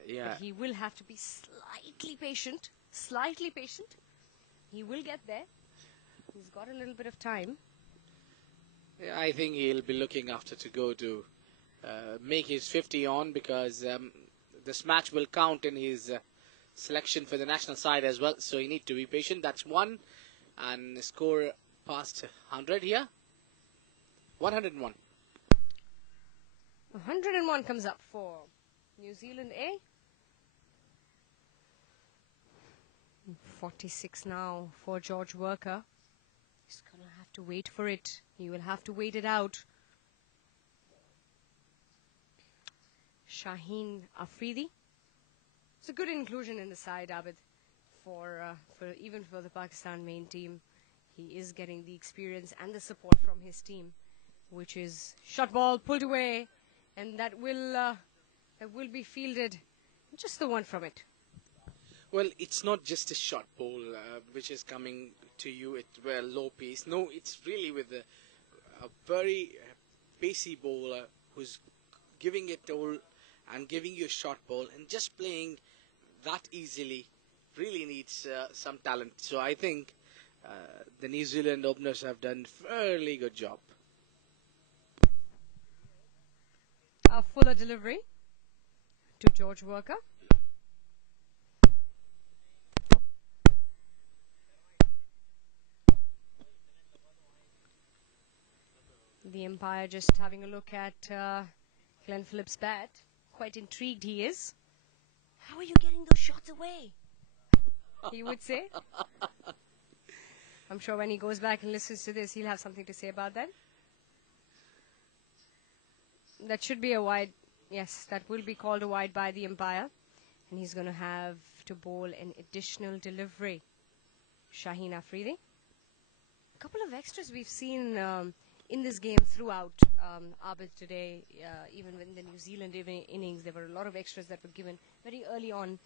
Yeah. But he will have to be slightly patient. Slightly patient. He will get there. He's got a little bit of time. Yeah, I think he'll be looking after to go to make his 50 on, because this match will count in his selection for the national side as well. So he need to be patient. That's one, and score past 100 here. 101. 101 comes up for New Zealand A. 46 now for George Worker. He's going to have to wait for it. He will have to wait it out. Shaheen Afridi. It's a good inclusion in the side, Abid, even for the Pakistan main team. He is getting the experience and the support from his team. which is shot ball pulled away, and that will be fielded. Just the one from it. Well, it's not just a short ball which is coming to you at low pace. No, it's really with a very pacey bowler who's giving it all and giving you a short ball, and just playing that easily really needs some talent. So I think the New Zealand openers have done fairly good job. A fuller delivery to George Worker. The umpire just having a look at Glenn Phillips' bat. Quite intrigued he is. How are you getting those shots away? He would say. I'm sure when he goes back and listens to this, he'll have something to say about that. That should be a wide. Yes, that will be called a wide by the umpire. And he's going to have to bowl an additional delivery. Shaheen Afridi. A couple of extras we've seen in this game throughout Abid today. Even in the New Zealand innings, there were a lot of extras that were given very early on.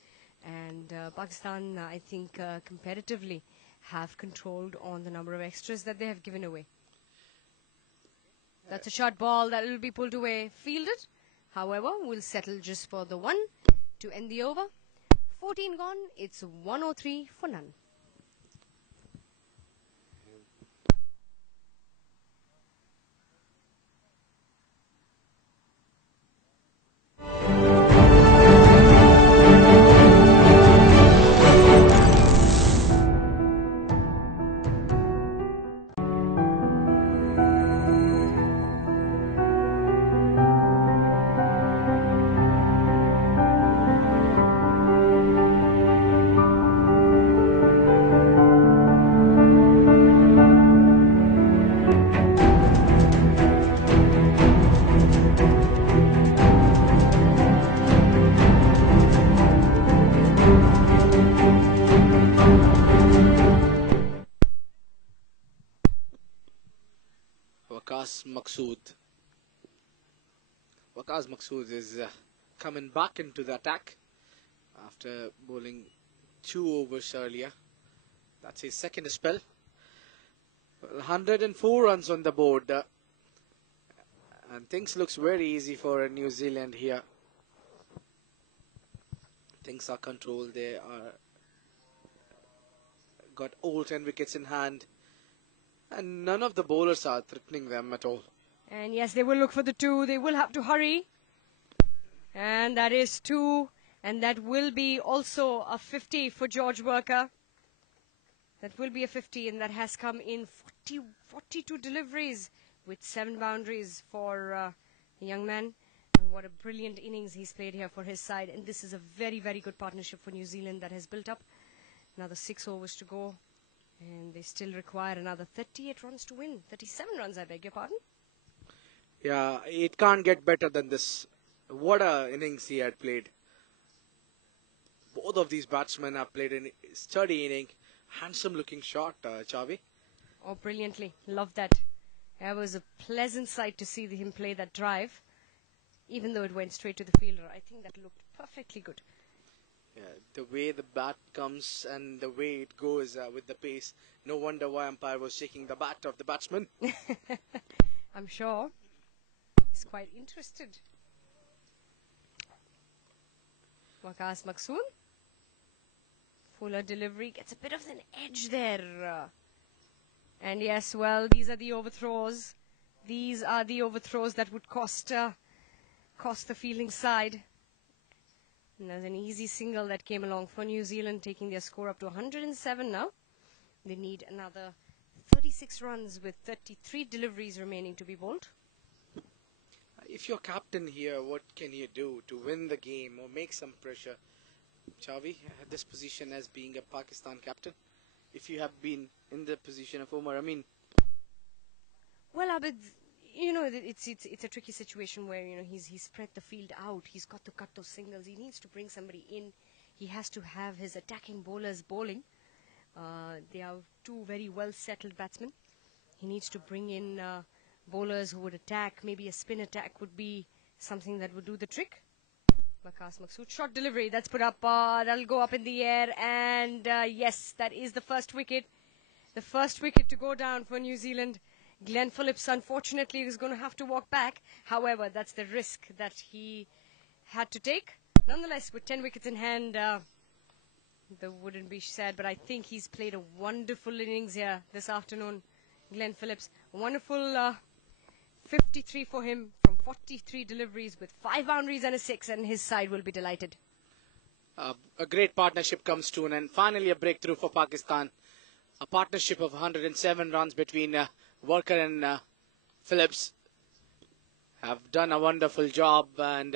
And Pakistan, I think, competitively have controlled on the number of extras that they have given away. That's a short ball that will be pulled away, fielded. However, we'll settle just for the one to end the over. 14 gone. It's 103 for none. Waqas Maqsood is coming back into the attack after bowling 2 overs earlier. That's his second spell. 104 runs on the board. And things looks very easy for New Zealand here. Things are controlled. They are got all 10 wickets in hand. And none of the bowlers are threatening them at all. And yes, they will look for the 2. They will have to hurry. And that is 2. And that will be also a 50 for George Worker. That will be a 50, and that has come in 42 deliveries with 7 boundaries for the young man. And what a brilliant innings he's played here for his side. And this is a very, very good partnership for New Zealand that has built up. Another 6 overs to go. And they still require another 38 runs to win. 37 runs, I beg your pardon. Yeah, it can't get better than this. What a innings he had played. Both of these batsmen have played a sturdy inning. Handsome looking shot, Chavi. Oh, brilliantly. Love that. It was a pleasant sight to see him play that drive. Even though it went straight to the fielder, I think that looked perfectly good. Yeah, the way the bat comes and the way it goes with the pace. No wonder why umpire was shaking the bat of the batsman. I'm sure he's quite interested. Waqas Maqsood. Fuller delivery gets a bit of an edge there. And yes, well, these are the overthrows. These are the overthrows that would cost the fielding side. And there's an easy single that came along for New Zealand, taking their score up to 107 now. They need another 36 runs with 33 deliveries remaining to be bowled. If you're captain here, what can you do to win the game or make some pressure? Chavi, at this position as being a Pakistan captain, if you have been in the position of Omar Amin. Well, Abid, you know, it's a tricky situation where, you know, he's spread the field out. He's got to cut those singles. He needs to bring somebody in. He has to have his attacking bowlers bowling. They are 2 very well settled batsmen. He needs to bring in bowlers who would attack. Maybe a spin attack would be something that would do the trick. Waqas Maqsood, short delivery, that's put up, that'll go up in the air, and yes, that is the first wicket. The first wicket to go down for New Zealand. Glenn Phillips, unfortunately, is going to have to walk back. However, that's the risk that he had to take. Nonetheless, with 10 wickets in hand, that wouldn't be sad, but I think he's played a wonderful innings here this afternoon. Glenn Phillips, a wonderful 53 for him from 43 deliveries with 5 boundaries and a 6, and his side will be delighted. A great partnership comes to an end. Finally, a breakthrough for Pakistan. A partnership of 107 runs between Walker and Phillips have done a wonderful job, and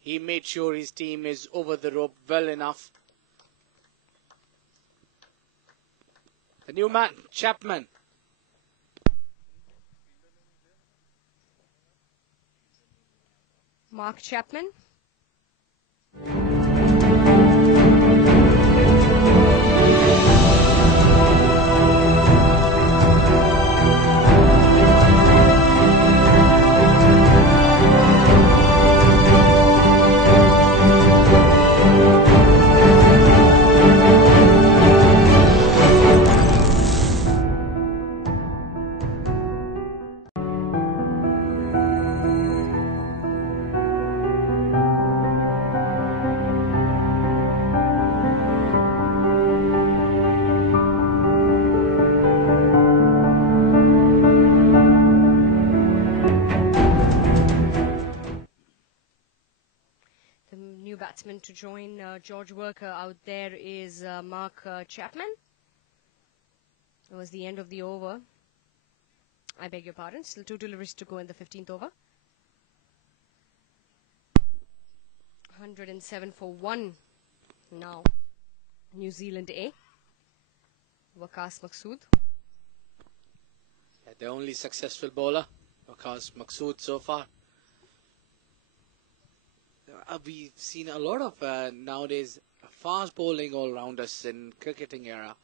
he made sure his team is over the rope well enough. The new man, Chapman. Mark Chapman. Batsman to join George Worker out there is Mark Chapman. It was the end of the over. I beg your pardon. Still 2 deliveries to go in the 15th over. 107 for 1 now. New Zealand A. Waqas Maqsood. Yeah, the only successful bowler, Waqas Maqsood so far. We've seen a lot of nowadays fast bowling all-rounders in cricketing era.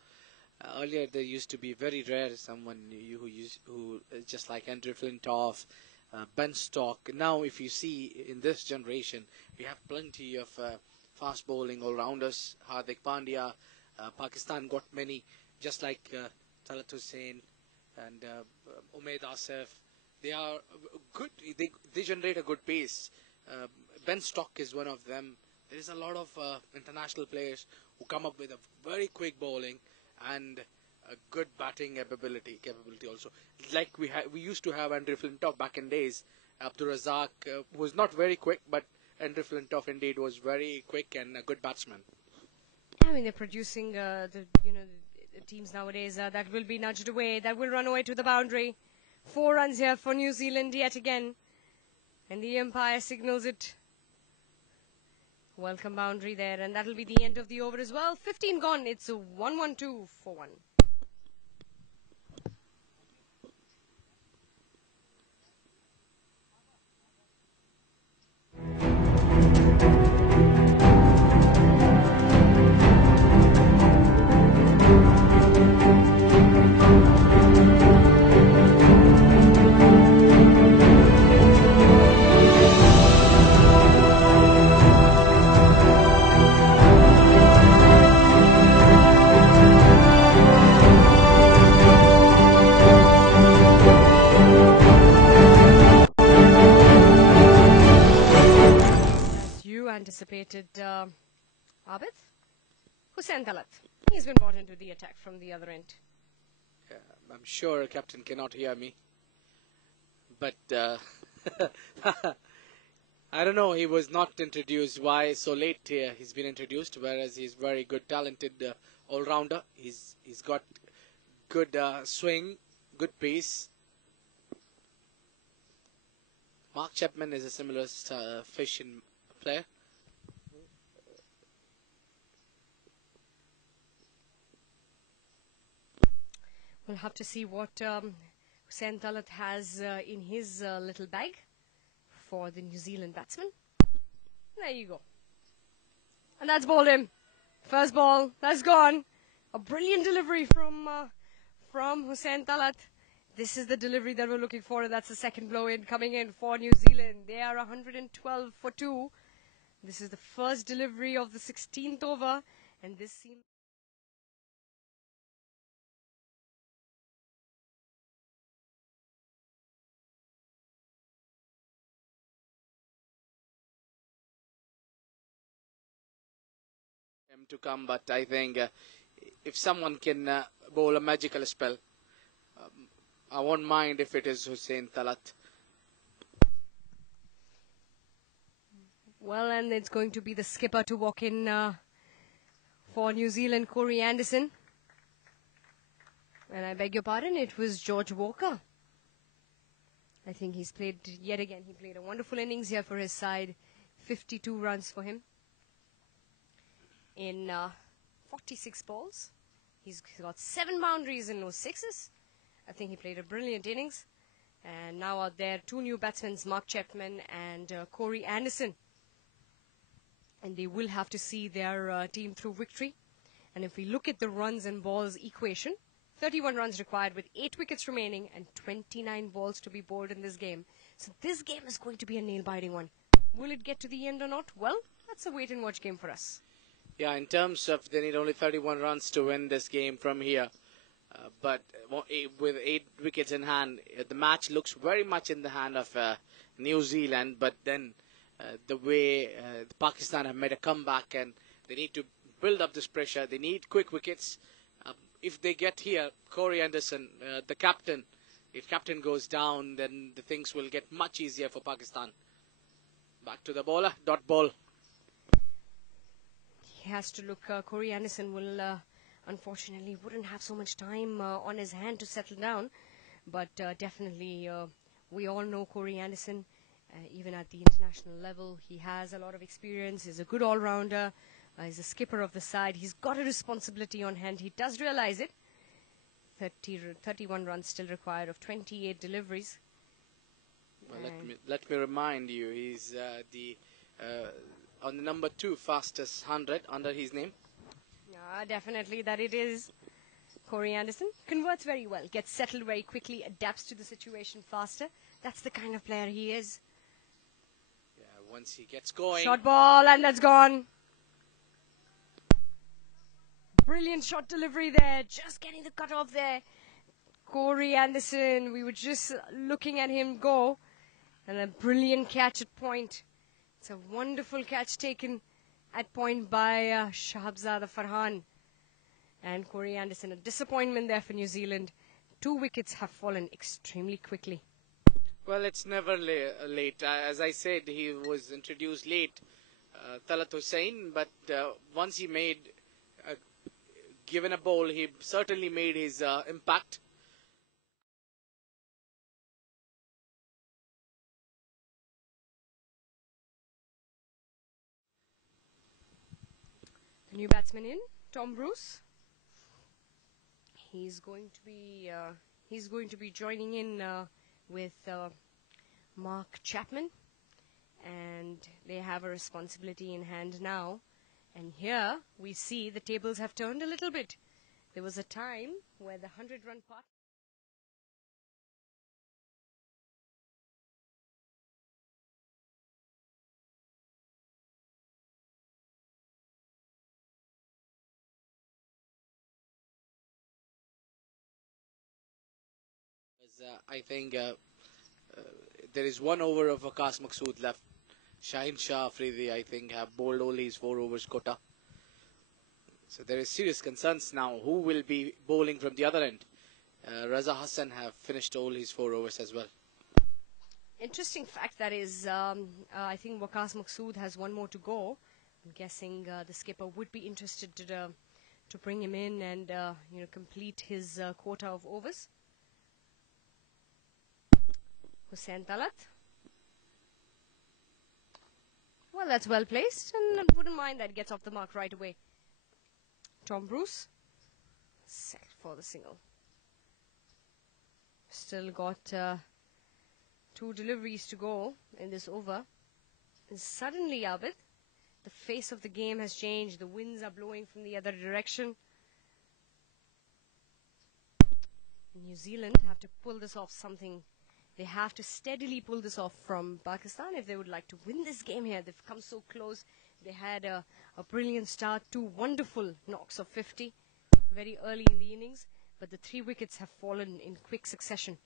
Earlier there used to be very rare someone who just like Andrew Flintoff, Ben Stock. Now if you see in this generation, we have plenty of fast bowling all-rounders. Hardik Pandya, Pakistan got many, just like Talat Hussain and Umaid Asif. They are good. They generate a good pace. Ben Stock is one of them. There is a lot of international players who come up with a very quick bowling and a good batting capability also. Like we used to have Andrew Flintoff back in days. Abdur Razak was not very quick, but Andrew Flintoff indeed was very quick and a good batsman. I mean, they're producing the teams nowadays that will be nudged away, that will run away to the boundary. 4 runs here for New Zealand yet again, and the umpire signals it. Welcome boundary there, and that'll be the end of the over as well. 15 gone. It's a 1-1-2 for 1. Anticipated Abid Hussain Talat. He's been brought into the attack from the other end. I'm sure Captain cannot hear me, but I don't know. He was not introduced. Why so late here? He's been introduced, whereas he's very good, talented all-rounder. He's got good swing, good pace. Mark Chapman is a similar fish in player. We'll have to see what Hussain Talat has in his little bag for the New Zealand batsman. There you go. And that's bowled him. First ball, that's gone. A brilliant delivery from Hussain Talat. This is the delivery that we're looking for, and that's the second blow in coming in for New Zealand. They are 112 for 2. This is the first delivery of the 16th over, and this seems him to come, but I think if someone can bowl a magical spell, I won't mind if it is Hussein Talat. well, and it's going to be the skipper to walk in for New Zealand, Corey Anderson. And I beg your pardon, it was George Walker. I think he's played yet again. He played a wonderful innings here for his side. 52 runs for him in 46 balls. He's got 7 boundaries and no sixes. I think he played a brilliant innings. And now out there, 2 new batsmen, Mark Chapman and Corey Anderson. And they will have to see their team through victory. And if we look at the runs and balls equation, 31 runs required with 8 wickets remaining and 29 balls to be bowled in this game. So this game is going to be a nail-biting one. Will it get to the end or not? Well, that's a wait-and-watch game for us. Yeah, in terms of they need only 31 runs to win this game from here. But with 8 wickets in hand, the match looks very much in the hand of New Zealand. But then the way Pakistan have made a comeback and they need to build up this pressure. They need quick wickets. If they get here, Corey Anderson, the captain, if captain goes down, then the things will get much easier for Pakistan. Back to the bowler, dot ball. He has to look, Corey Anderson will, unfortunately, wouldn't have so much time on his hand to settle down. But definitely, we all know Corey Anderson, even at the international level. He has a lot of experience, he's a good all-rounder. He's a skipper of the side. He's got a responsibility on hand. He does realize it. 31 runs still required of 28 deliveries. Well, let me remind you, he's on the number 2 fastest 100 under his name. Definitely that it is. Corey Anderson converts very well, gets settled very quickly, adapts to the situation faster. That's the kind of player he is. Yeah, once he gets going. Short ball, and that's gone. Brilliant shot delivery there, just getting the cut off there. Corey Anderson, we were just looking at him go, and a brilliant catch at point. It's a wonderful catch taken at point by Shahbzada Farhan. And Corey Anderson, a disappointment there for New Zealand. 2 wickets have fallen extremely quickly. Well, it's never late. As I said, he was introduced late, Talat Hussain, but once he made given a bowl, he certainly made his impact. The new batsman in, Tom Bruce. He's going to be joining in with Mark Chapman, and they have a responsibility in hand now. And here we see the tables have turned a little bit. There was a time where the 100-run part. I think there is 1 over of Waqas Maqsood left. Shaheen Shah Afridi, I think, have bowled only his 4 overs quota. So there is serious concerns now. Who will be bowling from the other end? Raza Hassan have finished all his 4 overs as well. Interesting fact that is, I think Waqas Maqsood has 1 more to go. I'm guessing the skipper would be interested to bring him in and complete his quota of overs. Hussein Talat. Well, that's well placed, and I wouldn't mind that. Gets off the mark right away. Tom Bruce, set for the single. Still got 2 deliveries to go in this over. And suddenly, Abid, the face of the game has changed. The winds are blowing from the other direction. New Zealand have to pull this off something. They have to steadily pull this off from Pakistan if they would like to win this game here. They've come so close. They had a brilliant start, 2 wonderful knocks of 50 very early in the innings, but the 3 wickets have fallen in quick succession.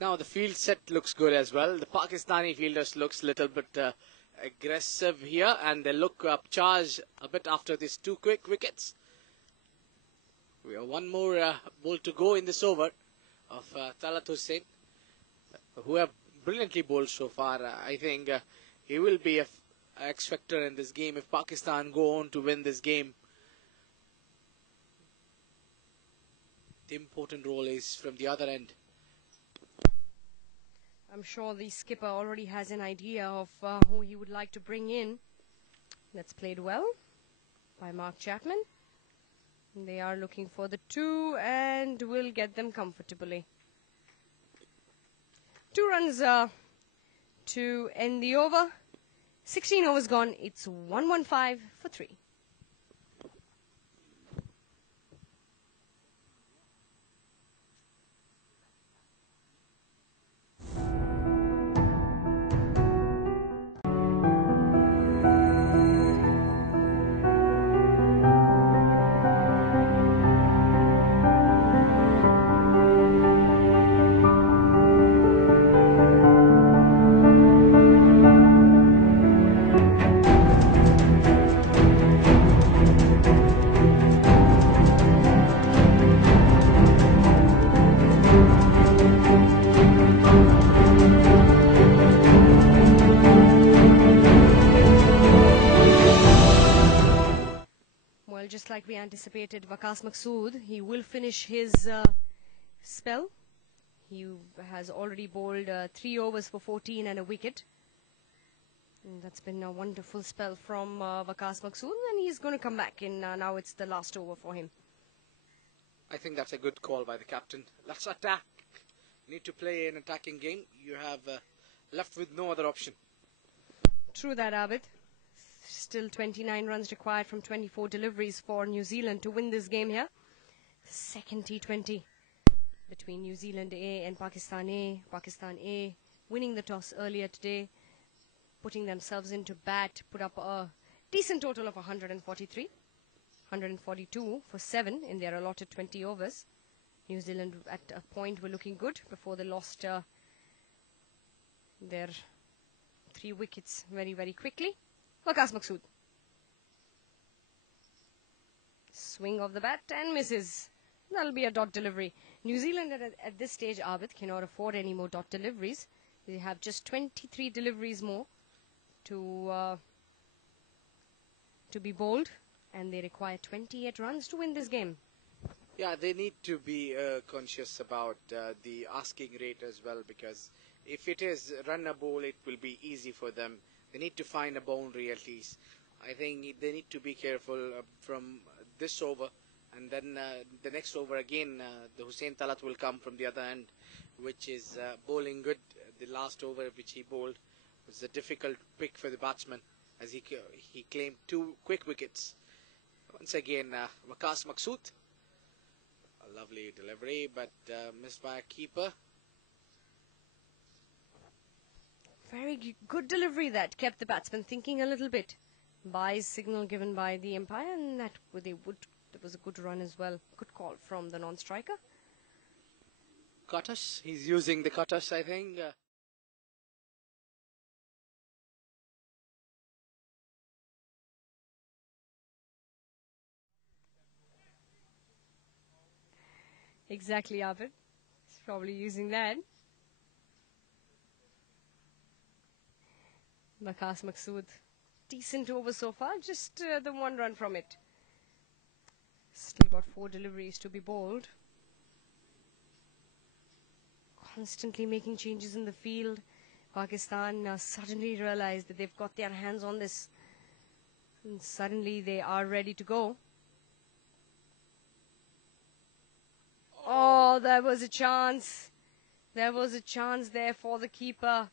Now the field set looks good as well. The Pakistani fielders looks a little bit aggressive here, and they look upcharged a bit after these 2 quick wickets. We have one more ball to go in this over of Talat Hussain, who have brilliantly bowled so far. I think he will be a X factor in this game if Pakistan go on to win this game. The important role is from the other end. I'm sure the skipper already has an idea of who he would like to bring in. That's played well by Mark Chapman. They are looking for the 2 and will get them comfortably. 2 runs to end the over. 16 overs gone. It's 115 for 3. Just like we anticipated, Waqas Maqsood, he will finish his spell. He has already bowled 3 overs for 14 and a wicket. And that's been a wonderful spell from Waqas Maqsood, and he's going to come back in. Now it's the last over for him. I think that's a good call by the captain. Let's attack. Need to play an attacking game. You have left with no other option. True that, Abid. Still 29 runs required from 24 deliveries for New Zealand to win this game here. Second T20 between New Zealand A and Pakistan A. Pakistan A winning the toss earlier today, putting themselves into bat, put up a decent total of 143. 142 for 7 in their allotted 20 overs. New Zealand at a point were looking good before they lost their 3 wickets very, very quickly. Waqas Maqsood. Swing of the bat and misses. That'll be a dot delivery. New Zealand at this stage, Abid, cannot afford any more dot deliveries. They have just 23 deliveries more to be bowled, and they require 28 runs to win this game. Yeah, they need to be conscious about the asking rate as well, because if it is run a ball, it will be easy for them. They need to find a boundary at least. I think they need to be careful from this over, and then the next over again, the Hussain Talat will come from the other end, which is bowling good. The last over which he bowled was a difficult pick for the batsman, as he claimed 2 quick wickets. Once again, Waqas Maqsood. A lovely delivery, but missed by a keeper. Very good delivery that kept the batsman thinking a little bit. Buys signal given by the umpire, and that was a good run as well. Good call from the non-striker. Cutters, he's using the cutters, I think. Exactly, Abid. He's probably using that. Waqas Maqsood. Decent over so far, just the 1 run from it. Still got 4 deliveries to be bowled. Constantly making changes in the field. Pakistan suddenly realized that they've got their hands on this. And suddenly they are ready to go. Oh, there was a chance. There was a chance there for the keeper.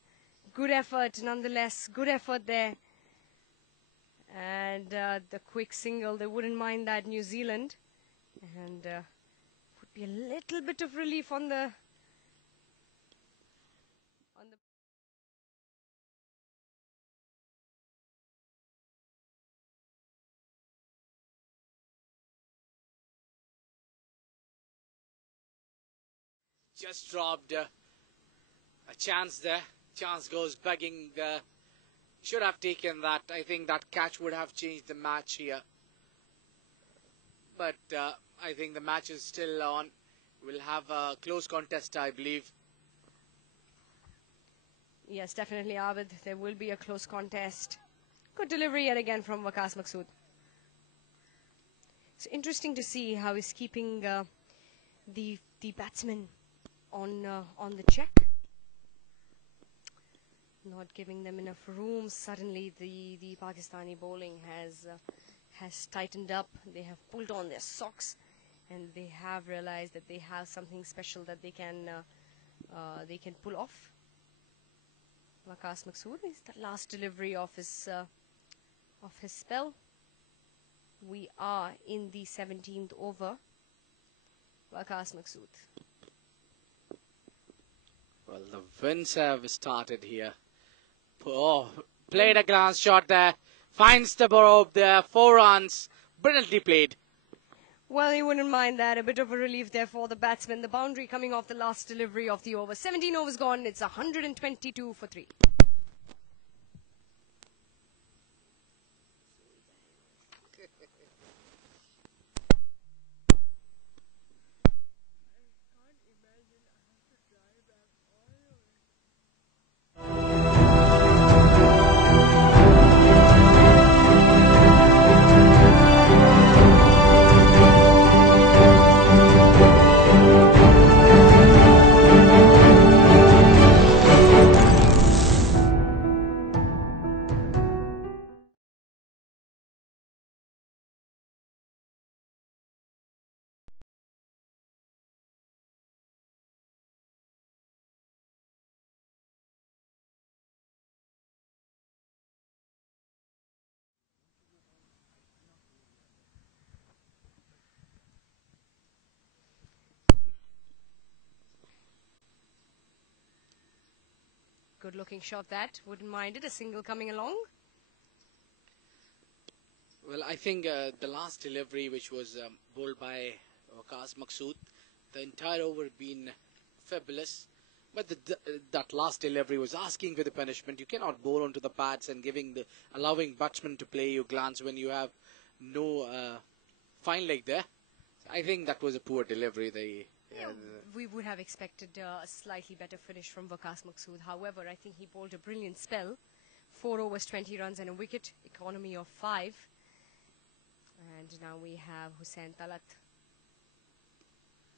Good effort, nonetheless. Good effort there. And the quick single, they wouldn't mind that, New Zealand. And would be a little bit of relief on the Just dropped a chance there. Chance goes begging. Should have taken that. I think that catch would have changed the match here. But I think the match is still on. We'll have a close contest, I believe. Yes, definitely, Abid. There will be a close contest. Good delivery yet again from Waqas Maqsood. It's interesting to see how he's keeping the batsman on the check, not giving them enough room. Suddenly, the Pakistani bowling has tightened up. They have pulled on their socks, and they have realized that they have something special that they can pull off. Waqas Maqsood is the last delivery of his spell. We are in the 17th over. Waqas Maqsood. Well, the winds have started here. Oh, played a glance shot there. Finds the borough there. 4 runs. Brilliantly played. Well, you wouldn't mind that. A bit of a relief there for the batsman. The boundary coming off the last delivery of the over. 17 overs gone. It's 122 for 3. Good looking shot that. Wouldn't mind it. A single coming along. Well, I think the last delivery, which was bowled by Waqas Maqsood, the entire over had been fabulous. But that last delivery was asking for the punishment. You cannot bowl onto the pads and allowing batsmen to play you glance when you have no fine leg there. I think that was a poor delivery. We would have expected a slightly better finish from Waqas Maqsood. However, I think he bowled a brilliant spell. 4 overs, 20 runs and a wicket. Economy of 5. And now we have Hussain Talat.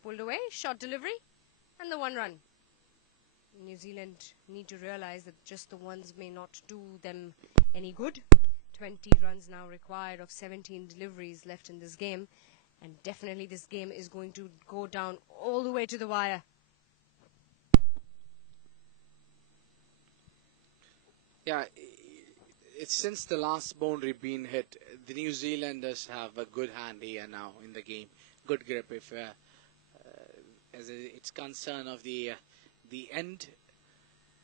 Pulled away, short delivery, and the 1 run. New Zealand need to realize that just the ones may not do them any good. 20 runs now required of 17 deliveries left in this game. And definitely this game is going to go down all the way to the wire. Yeah, it's since the last boundary been hit, the New Zealanders have a good hand here now in the game. Good grip if as it's concern of the end.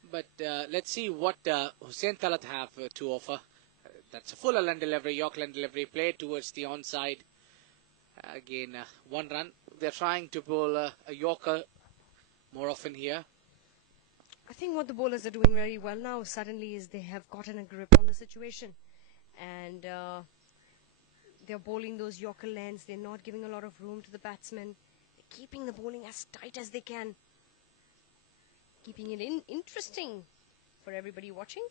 But let's see what Hussain Talat have to offer. That's a full Lend delivery, York Lend delivery, played towards the onside. Again, 1 run. They're trying to bowl a Yorker more often here. I think what the bowlers are doing very well now suddenly is they have gotten a grip on the situation. And they're bowling those Yorker lengths. They're not giving a lot of room to the batsmen. They're keeping the bowling as tight as they can. Keeping it interesting for everybody watching.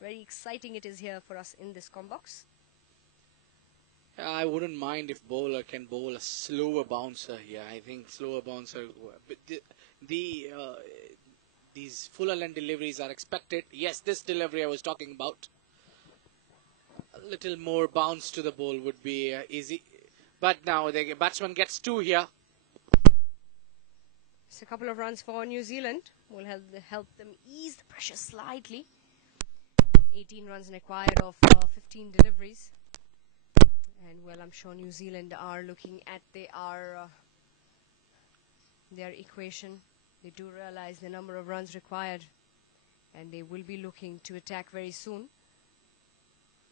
Very exciting it is here for us in this combox. I wouldn't mind if bowler can bowl a slower bouncer here. I think slower bouncer. But these fuller length deliveries are expected. Yes, this delivery I was talking about. A little more bounce to the ball would be easy. But now the batsman gets 2 here. It's a couple of runs for New Zealand. Will help them ease the pressure slightly. 18 runs required of 15 deliveries. And well, I'm sure New Zealand are looking at their equation. They do realize the number of runs required, and they will be looking to attack very soon.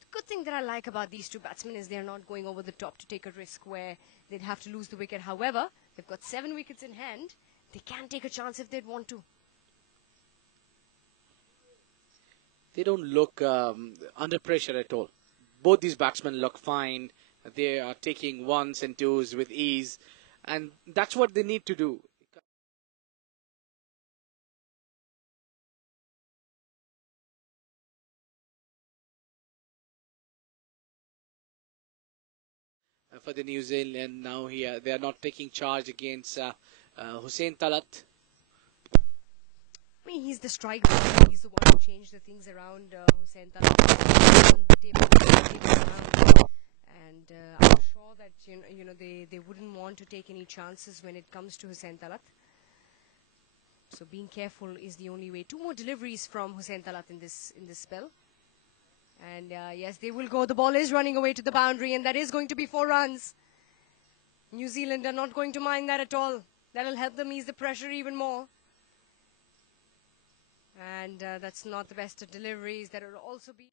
The good thing that I like about these two batsmen is they're not going over the top to take a risk where they'd have to lose the wicket. However, they've got 7 wickets in hand. They can take a chance if they'd want to. They don't look under pressure at all. Both these batsmen look fine. They are taking ones and twos with ease, and that's what they need to do. For the New Zealand now here, they are not taking charge against Hussain Talat. I mean, he's the striker. He's the one who changed the things around Hussain Talat. On the table around. And I'm sure that they wouldn't want to take any chances when it comes to Hussain Talat. So being careful is the only way. 2 more deliveries from Hussain Talat in this spell. And yes, they will go. The ball is running away to the boundary, and that is going to be 4 runs. New Zealand are not going to mind that at all. That'll help them ease the pressure even more. And that's not the best of deliveries. That will also be...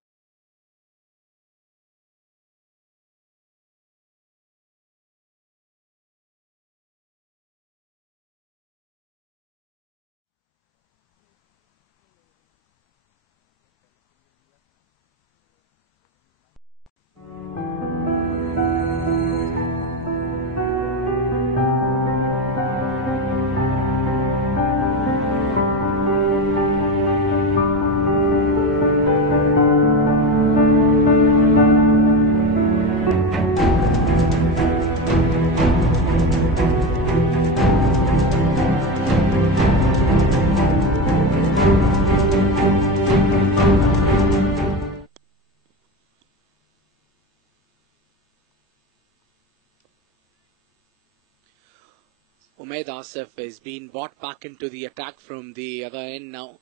Umaid Asif is being brought back into the attack from the other end now.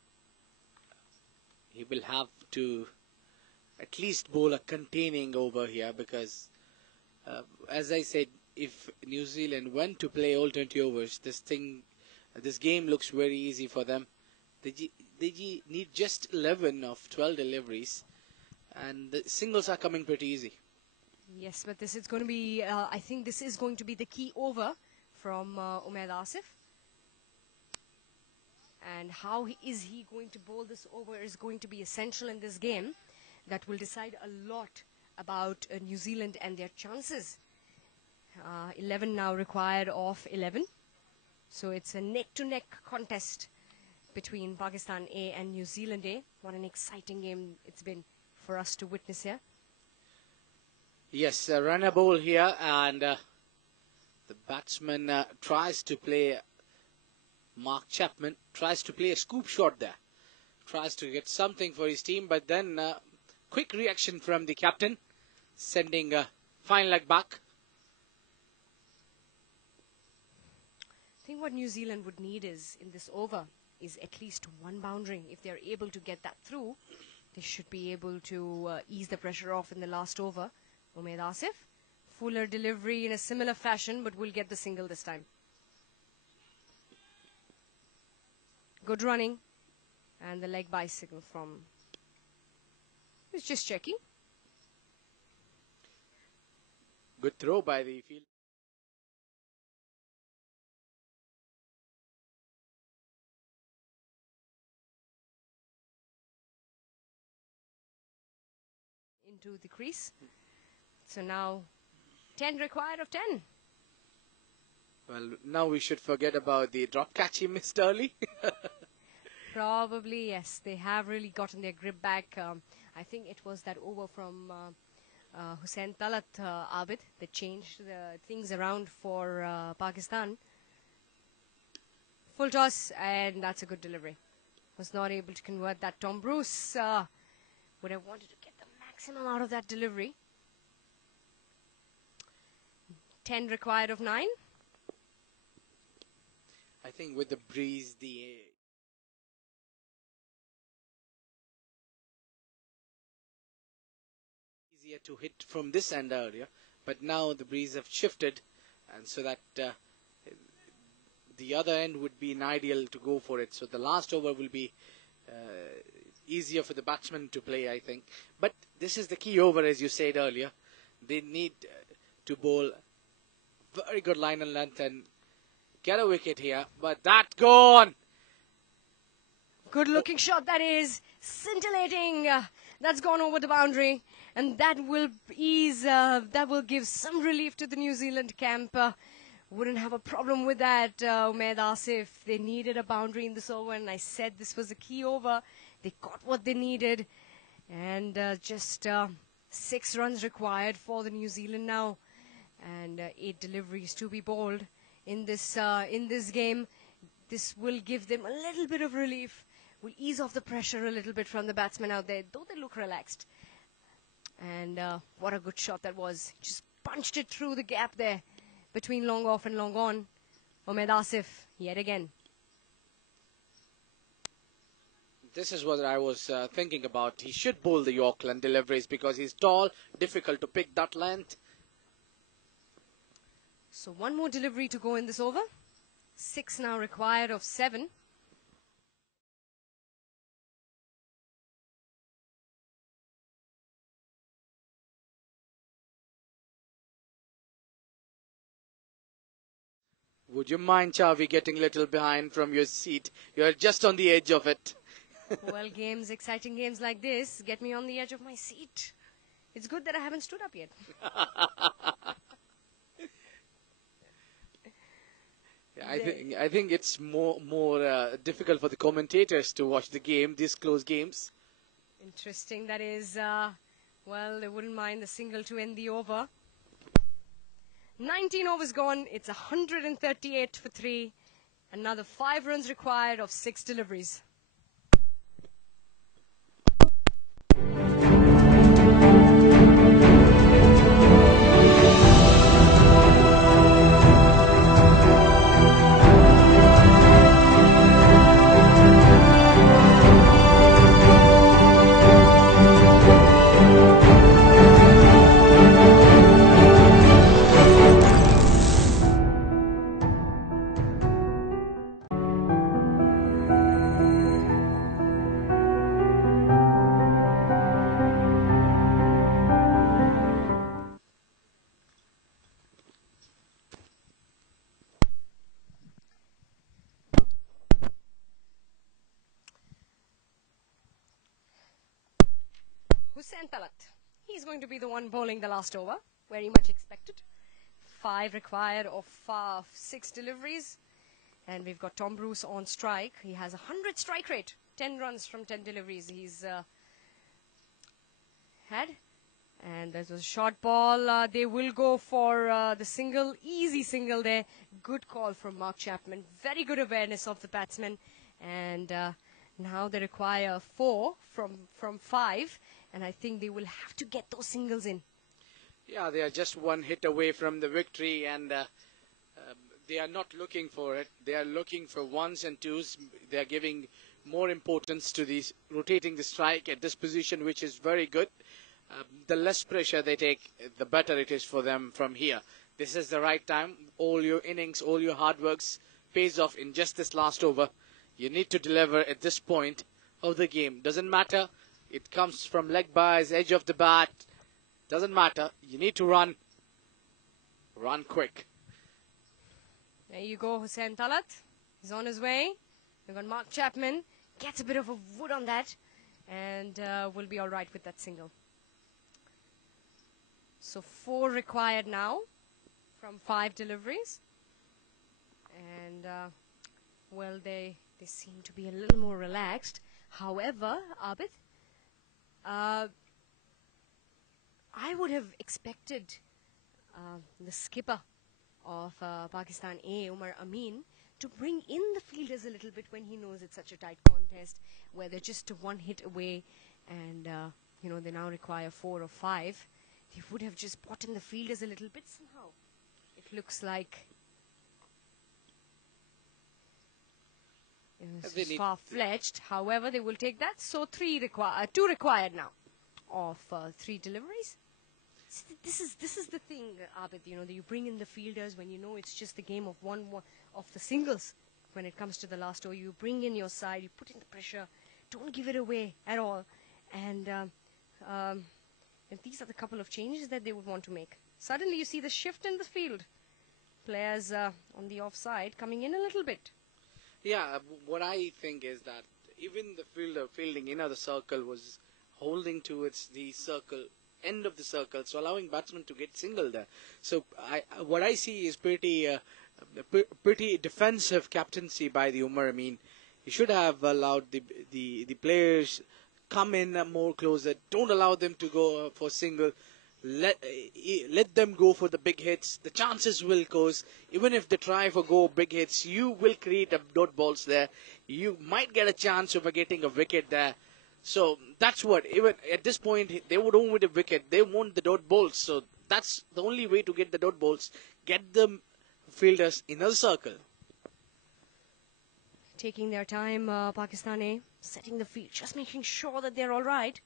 He will have to at least bowl a containing over here because, as I said, if New Zealand went to play all 20 overs, this game looks very easy for them. They need just 11 of 12 deliveries, and the singles are coming pretty easy. Yes, but this is going to be, I think this is going to be the key over from Umaid Asif. And how is he going to bowl this over is going to be essential in this game. That will decide a lot about New Zealand and their chances. 11 now required of 11. So it's a neck-to-neck contest between Pakistan A and New Zealand A. What an exciting game it's been for us to witness here. Yes, a runner ball here, and the batsman tries to play, Mark Chapman tries to play a scoop shot there. Tries to get something for his team, but then quick reaction from the captain, sending a fine leg back. I think what New Zealand would need is, in this over, is at least 1 boundary. If they're able to get that through, they should be able to ease the pressure off in the last over. Umaid Asif, fuller delivery in a similar fashion, but will get the single this time. Good running. And the leg bicycle from... He's just checking. Good throw by the field. Into the crease. So now 10 required of 10. Well, now we should forget about the drop catch he missed early. Probably, yes. They have really gotten their grip back. I think it was that over from Hussain Talat, Abid, that changed the things around for Pakistan. Full toss, and that's a good delivery. Was not able to convert that. Tom Bruce would have wanted to get the maximum out of that delivery. 10 required of 9. I think with the breeze, the easier to hit from this end earlier, but now the breeze have shifted, and so that the other end would be an ideal to go for it. So the last over will be easier for the batsman to play, I think. But this is the key over, as you said earlier. They need to bowl very good line and length and get a wicket here. But that gone. Good looking shot that is. Scintillating. That's gone over the boundary. And that will ease, that will give some relief to the New Zealand camp. Wouldn't have a problem with that, Umaid Asif. They needed a boundary in this over, and I said this was a key over. They got what they needed, and just 6 runs required for the New Zealand now, and 8 deliveries to be bowled in this game. This will give them a little bit of relief, will ease off the pressure a little bit from the batsmen out there, though they look relaxed. And what a good shot that was. Just punched it through the gap there between long off and long on. Umaid Asif, yet again. This is what I was thinking about. He should bowl the Yorkland deliveries because he's tall, difficult to pick that length. So 1 more delivery to go in this over. 6 now required of 7. Would you mind, Chavi, getting a little behind from your seat? You're just on the edge of it. Well, exciting games like this, get me on the edge of my seat. It's good that I haven't stood up yet. I think it's more difficult for the commentators to watch the game, these close games. Interesting, that is. Well, they wouldn't mind the single to end the over. 19 overs gone. It's 138 for 3. Another 5 runs required of 6 deliveries. Hussain Talat. He's going to be the one bowling the last over. Very much expected. 5 required of 6 deliveries. And we've got Tom Bruce on strike. He has a 100 strike rate. 10 runs from 10 deliveries he's had. And that was a short ball. They will go for the single. Easy single there. Good call from Mark Chapman. Very good awareness of the batsman. And now they require 4 from 5. And I think they will have to get those singles in. Yeah, they are just 1 hit away from the victory, and they are not looking for it. They are looking for 1s and 2s. They are giving more importance to these rotating the strike at this position, which is very good. The less pressure they take, the better it is for them from here. This is the right time. All your innings, all your hard works pays off in just this last over. You need to deliver at this point of the game. Doesn't matter. It comes from leg byes, edge of the bat. Doesn't matter. You need to run. Run quick. There you go, Hussain Talat. He's on his way. We've got Mark Chapman. Gets a bit of a wood on that. And will be all right with that single. So 4 required now from 5 deliveries. And, well, they seem to be a little more relaxed. However, Abid, I would have expected the skipper of Pakistan A, Umar Amin, to bring in the fielders a little bit when he knows it's such a tight contest where they're just 1 hit away and, they now require 4 or 5. They would have just brought in the fielders a little bit somehow. It looks like it's far-fetched. However, they will take that. So 2 required now of 3 deliveries. This is the thing, Abid. That you bring in the fielders when you know it's just the game of one of the singles. When it comes to the last over, you bring in your side, you put in the pressure, don't give it away at all, and these are the couple of changes that they would want to make. Suddenly, you see the shift in the field. Players on the offside coming in a little bit. Yeah, what I think is that even the fielder fielding in the circle was holding towards the circle, end of the circle, so allowing batsmen to get single there. So what I see is pretty defensive captaincy by the Umar. I mean, he should have allowed the players come in more closer. Don't allow them to go for single. Let them go for the big hits. The chances will cause, even if they try for go big hits, you will create a dot balls there. You might get a chance of getting a wicket there. So that's what, even at this point, they would own with a wicket. They want the dot balls. So that's the only way to get the dot balls. Get the fielders in a circle. Taking their time, Pakistan setting the field, just making sure that they're all right.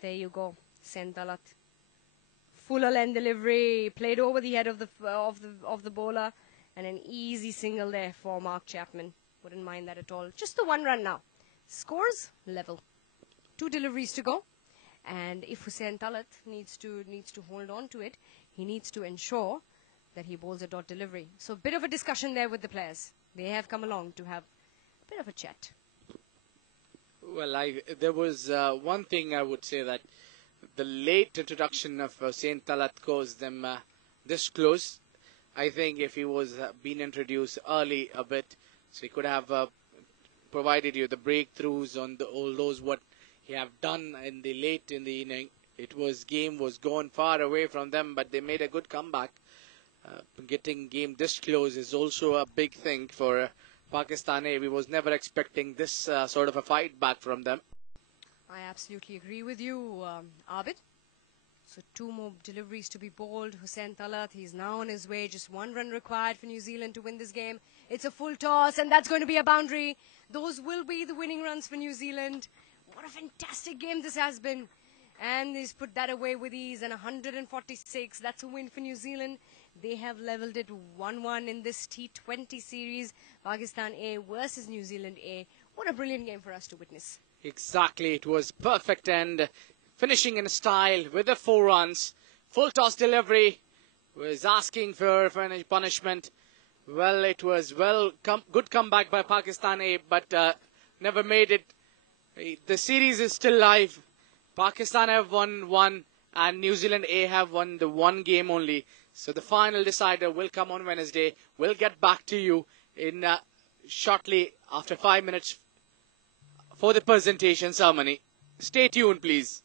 There you go, Sentalat. Fuller length delivery, played over the head of the bowler, and an easy single there for Mark Chapman. Wouldn't mind that at all. Just the one run now. Scores level. 2 deliveries to go, and if Hussain Talat needs to hold on to it, he needs to ensure that he bowls a dot delivery. So a bit of a discussion there with the players. They have come along to have a bit of a chat. Well, there was one thing I would say, that the late introduction of Saint Talat caused them this close. I think if he was been introduced early a bit, so he could have provided you the breakthroughs on all those what he have done in the late in the inning. Game was gone far away from them, but they made a good comeback. Getting game this close is also a big thing for Pakistan. We was never expecting this sort of a fight back from them. I absolutely agree with you, Abid. So 2 more deliveries to be bowled. Hussain Talat, he's now on his way. Just 1 run required for New Zealand to win this game. It's a full toss, and that's going to be a boundary. Those will be the winning runs for New Zealand. What a fantastic game this has been. And he's put that away with ease, and 146. That's a win for New Zealand. They have leveled it 1-1 in this T20 series. Pakistan A versus New Zealand A. What a brilliant game for us to witness. Exactly, it was perfect end, finishing in style with the 4 runs. Full toss delivery, was asking for punishment. Well, it was good comeback by Pakistan A, but never made it. The series is still live. Pakistan have won 1 and New Zealand A have won the 1 game only. So the final decider will come on Wednesday. We'll get back to you in shortly after 5 minutes for the presentation ceremony. Stay tuned, please.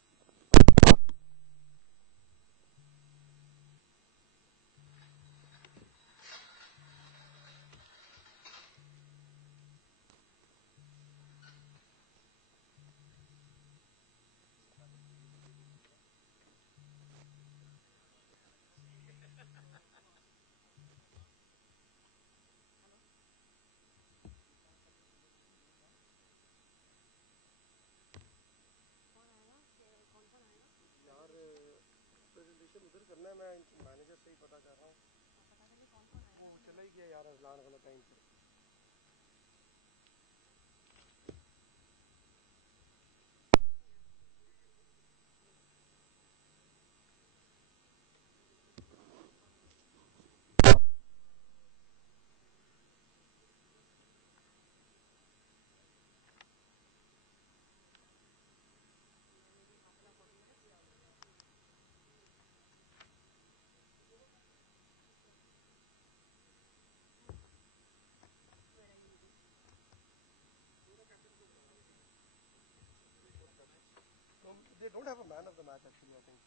They don't have a man of the match actually, I think.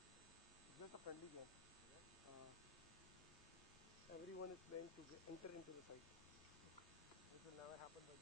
It's just a friendly game. Everyone is playing to enter into the site. This will never happen by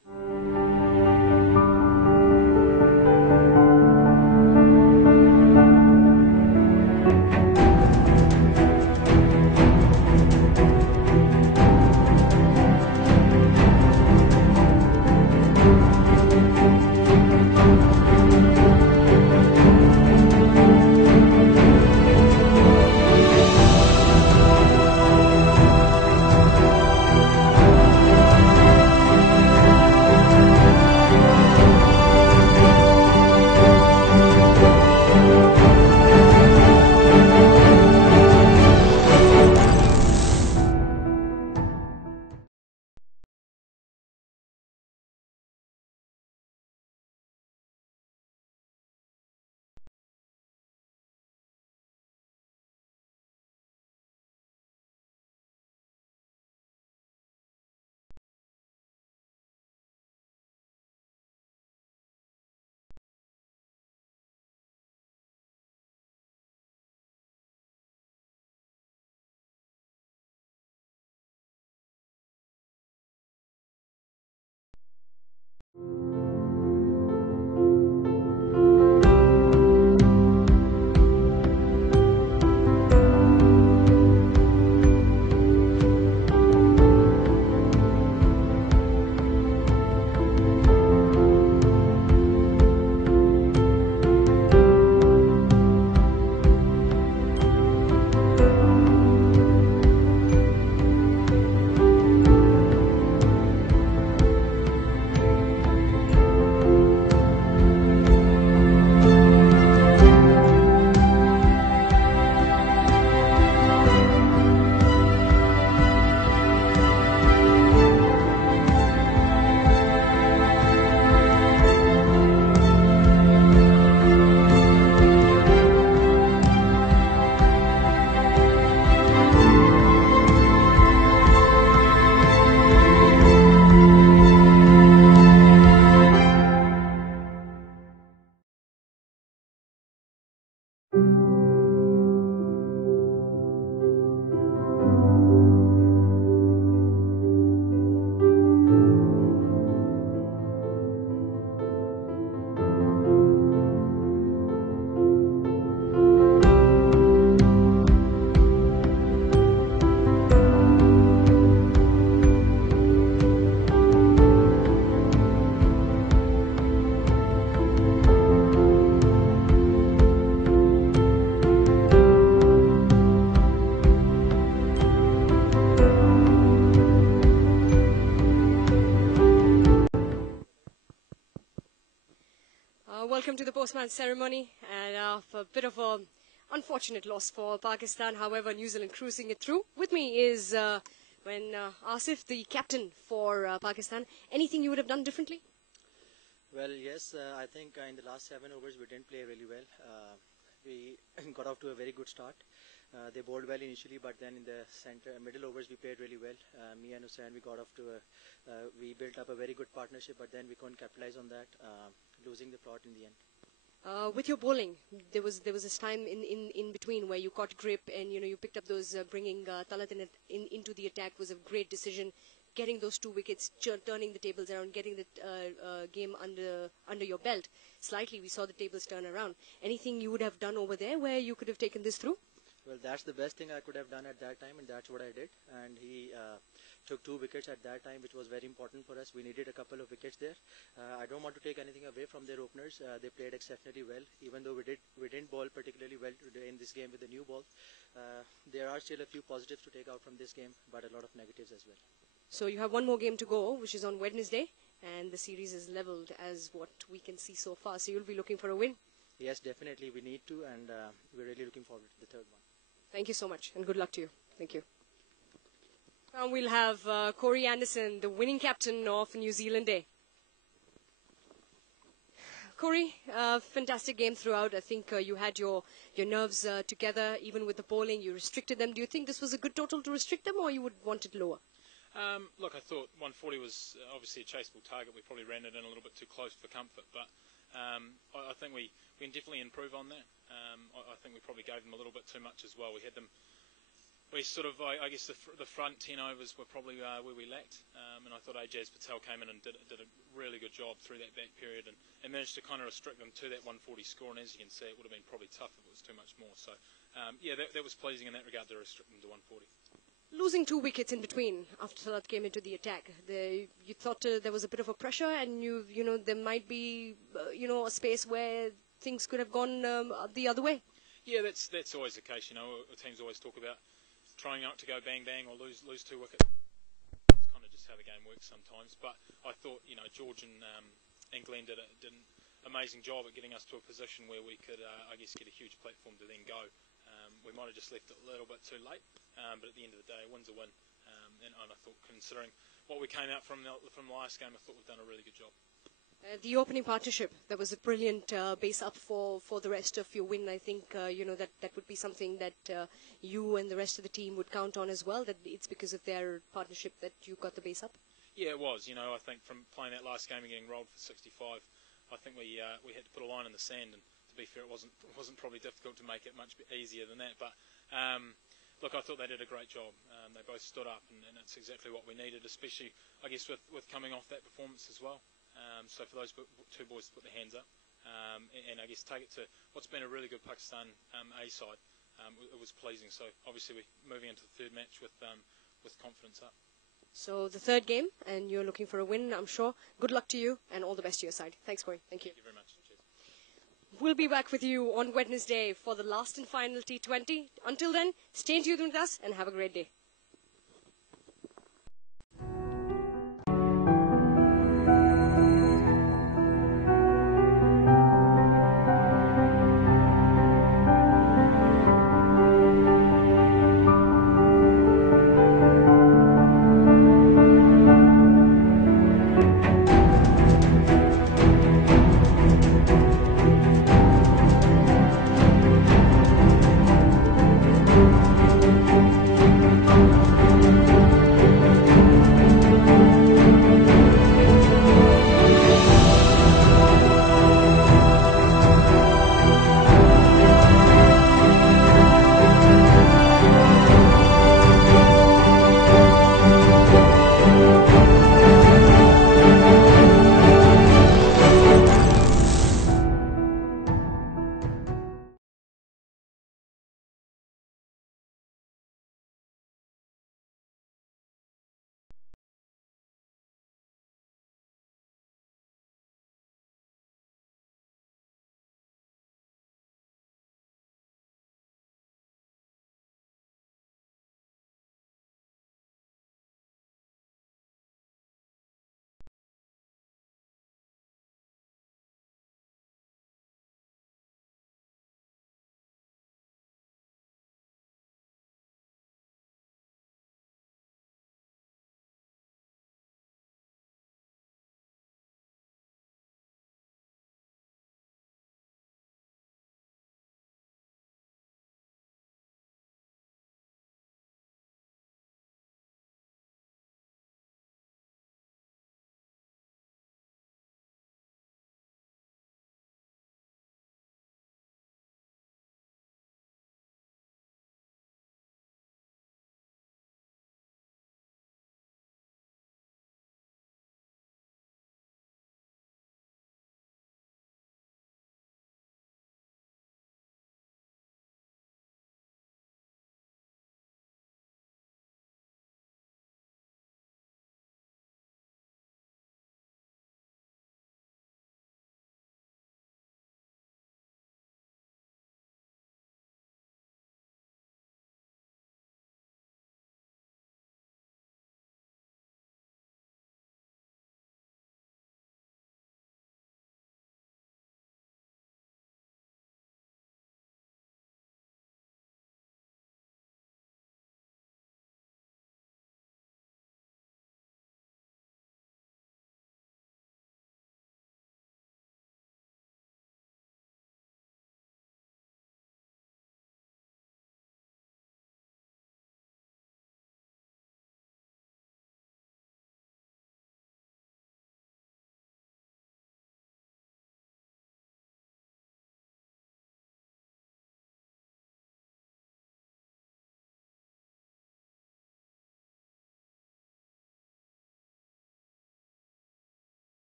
Welcome to the postman ceremony, and a bit of a unfortunate loss for Pakistan. However, New Zealand cruising it through. With me is Asif, the captain for Pakistan. Anything you would have done differently? Well, yes, I think in the last 7 overs we didn't play really well. We got off to a very good start. They bowled well initially, but then in the middle overs we played really well. Me and Hussain, we built up a very good partnership, but then we couldn't capitalize on that, losing the plot in the end. With your bowling, there was this time in between where you caught grip and you picked up those bringing Talat into the attack was a great decision. Getting those 2 wickets, turning the tables around, getting the game under your belt. Slightly, we saw the tables turn around. Anything you would have done over there where you could have taken this through? Well, that's the best thing I could have done at that time, and that's what I did. And he took 2 wickets at that time, which was very important for us. We needed a couple of wickets there. I don't want to take anything away from their openers. They played exceptionally well, even though we didn't bowl particularly well today in this game with the new ball. There are still a few positives to take out from this game, but a lot of negatives as well. So you have 1 more game to go, which is on Wednesday, and the series is leveled as what we can see so far. So you'll be looking for a win? Yes, definitely we need to, and we're really looking forward to the third one. Thank you so much, and good luck to you. Thank you. Now we'll have Corey Anderson, the winning captain of New Zealand Day. Corey, fantastic game throughout. I think you had your nerves together, even with the bowling. You restricted them. Do you think this was a good total to restrict them, or you would want it lower? Look, I thought 140 was obviously a chaseable target. We probably ran it in a little bit too close for comfort, but I think we can definitely improve on that. I think we probably gave them a little bit too much as well. We sort of, I guess the front 10 overs were probably where we lacked, and I thought Ajaz Patel came in and did a really good job through that back period and managed to kind of restrict them to that 140 score, and as you can see, it would have been probably tough if it was too much more. So, yeah, that was pleasing in that regard to restrict them to 140. Losing 2 wickets in between after Talat came into the attack, you thought there was a bit of a pressure, and there might be a space where things could have gone the other way. Yeah, that's always the case. Teams always talk about trying not to go bang bang or lose 2 wickets. It's kind of just how the game works sometimes. But I thought George and Glenn did an amazing job at getting us to a position where we could I guess get a huge platform to then go. We might have just left it a little bit too late, but at the end of the day, a win's a win. And I thought, considering what we came out from the last game, I thought we've done a really good job. The opening partnership, that was a brilliant base up for the rest of your win. I think that would be something that you and the rest of the team would count on as well, that it's because of their partnership that you got the base up. Yeah, it was. I think from playing that last game and getting rolled for 65, I think we had to put a line in the sand, and to be fair, it wasn't probably difficult to make it much easier than that. But look, I thought they did a great job. They both stood up, and it's exactly what we needed, especially I guess with coming off that performance as well. So for those 2 boys to put their hands up and I guess take it to what's been a really good Pakistan A side, it was pleasing. So obviously we're moving into the third match with confidence up. So the third game, and you're looking for a win, I'm sure. Good luck to you, and all the best to your side. Thanks, Corey. Thank you. Thank you very much. Cheers. We'll be back with you on Wednesday for the last and final T20. Until then, stay tuned with us and have a great day.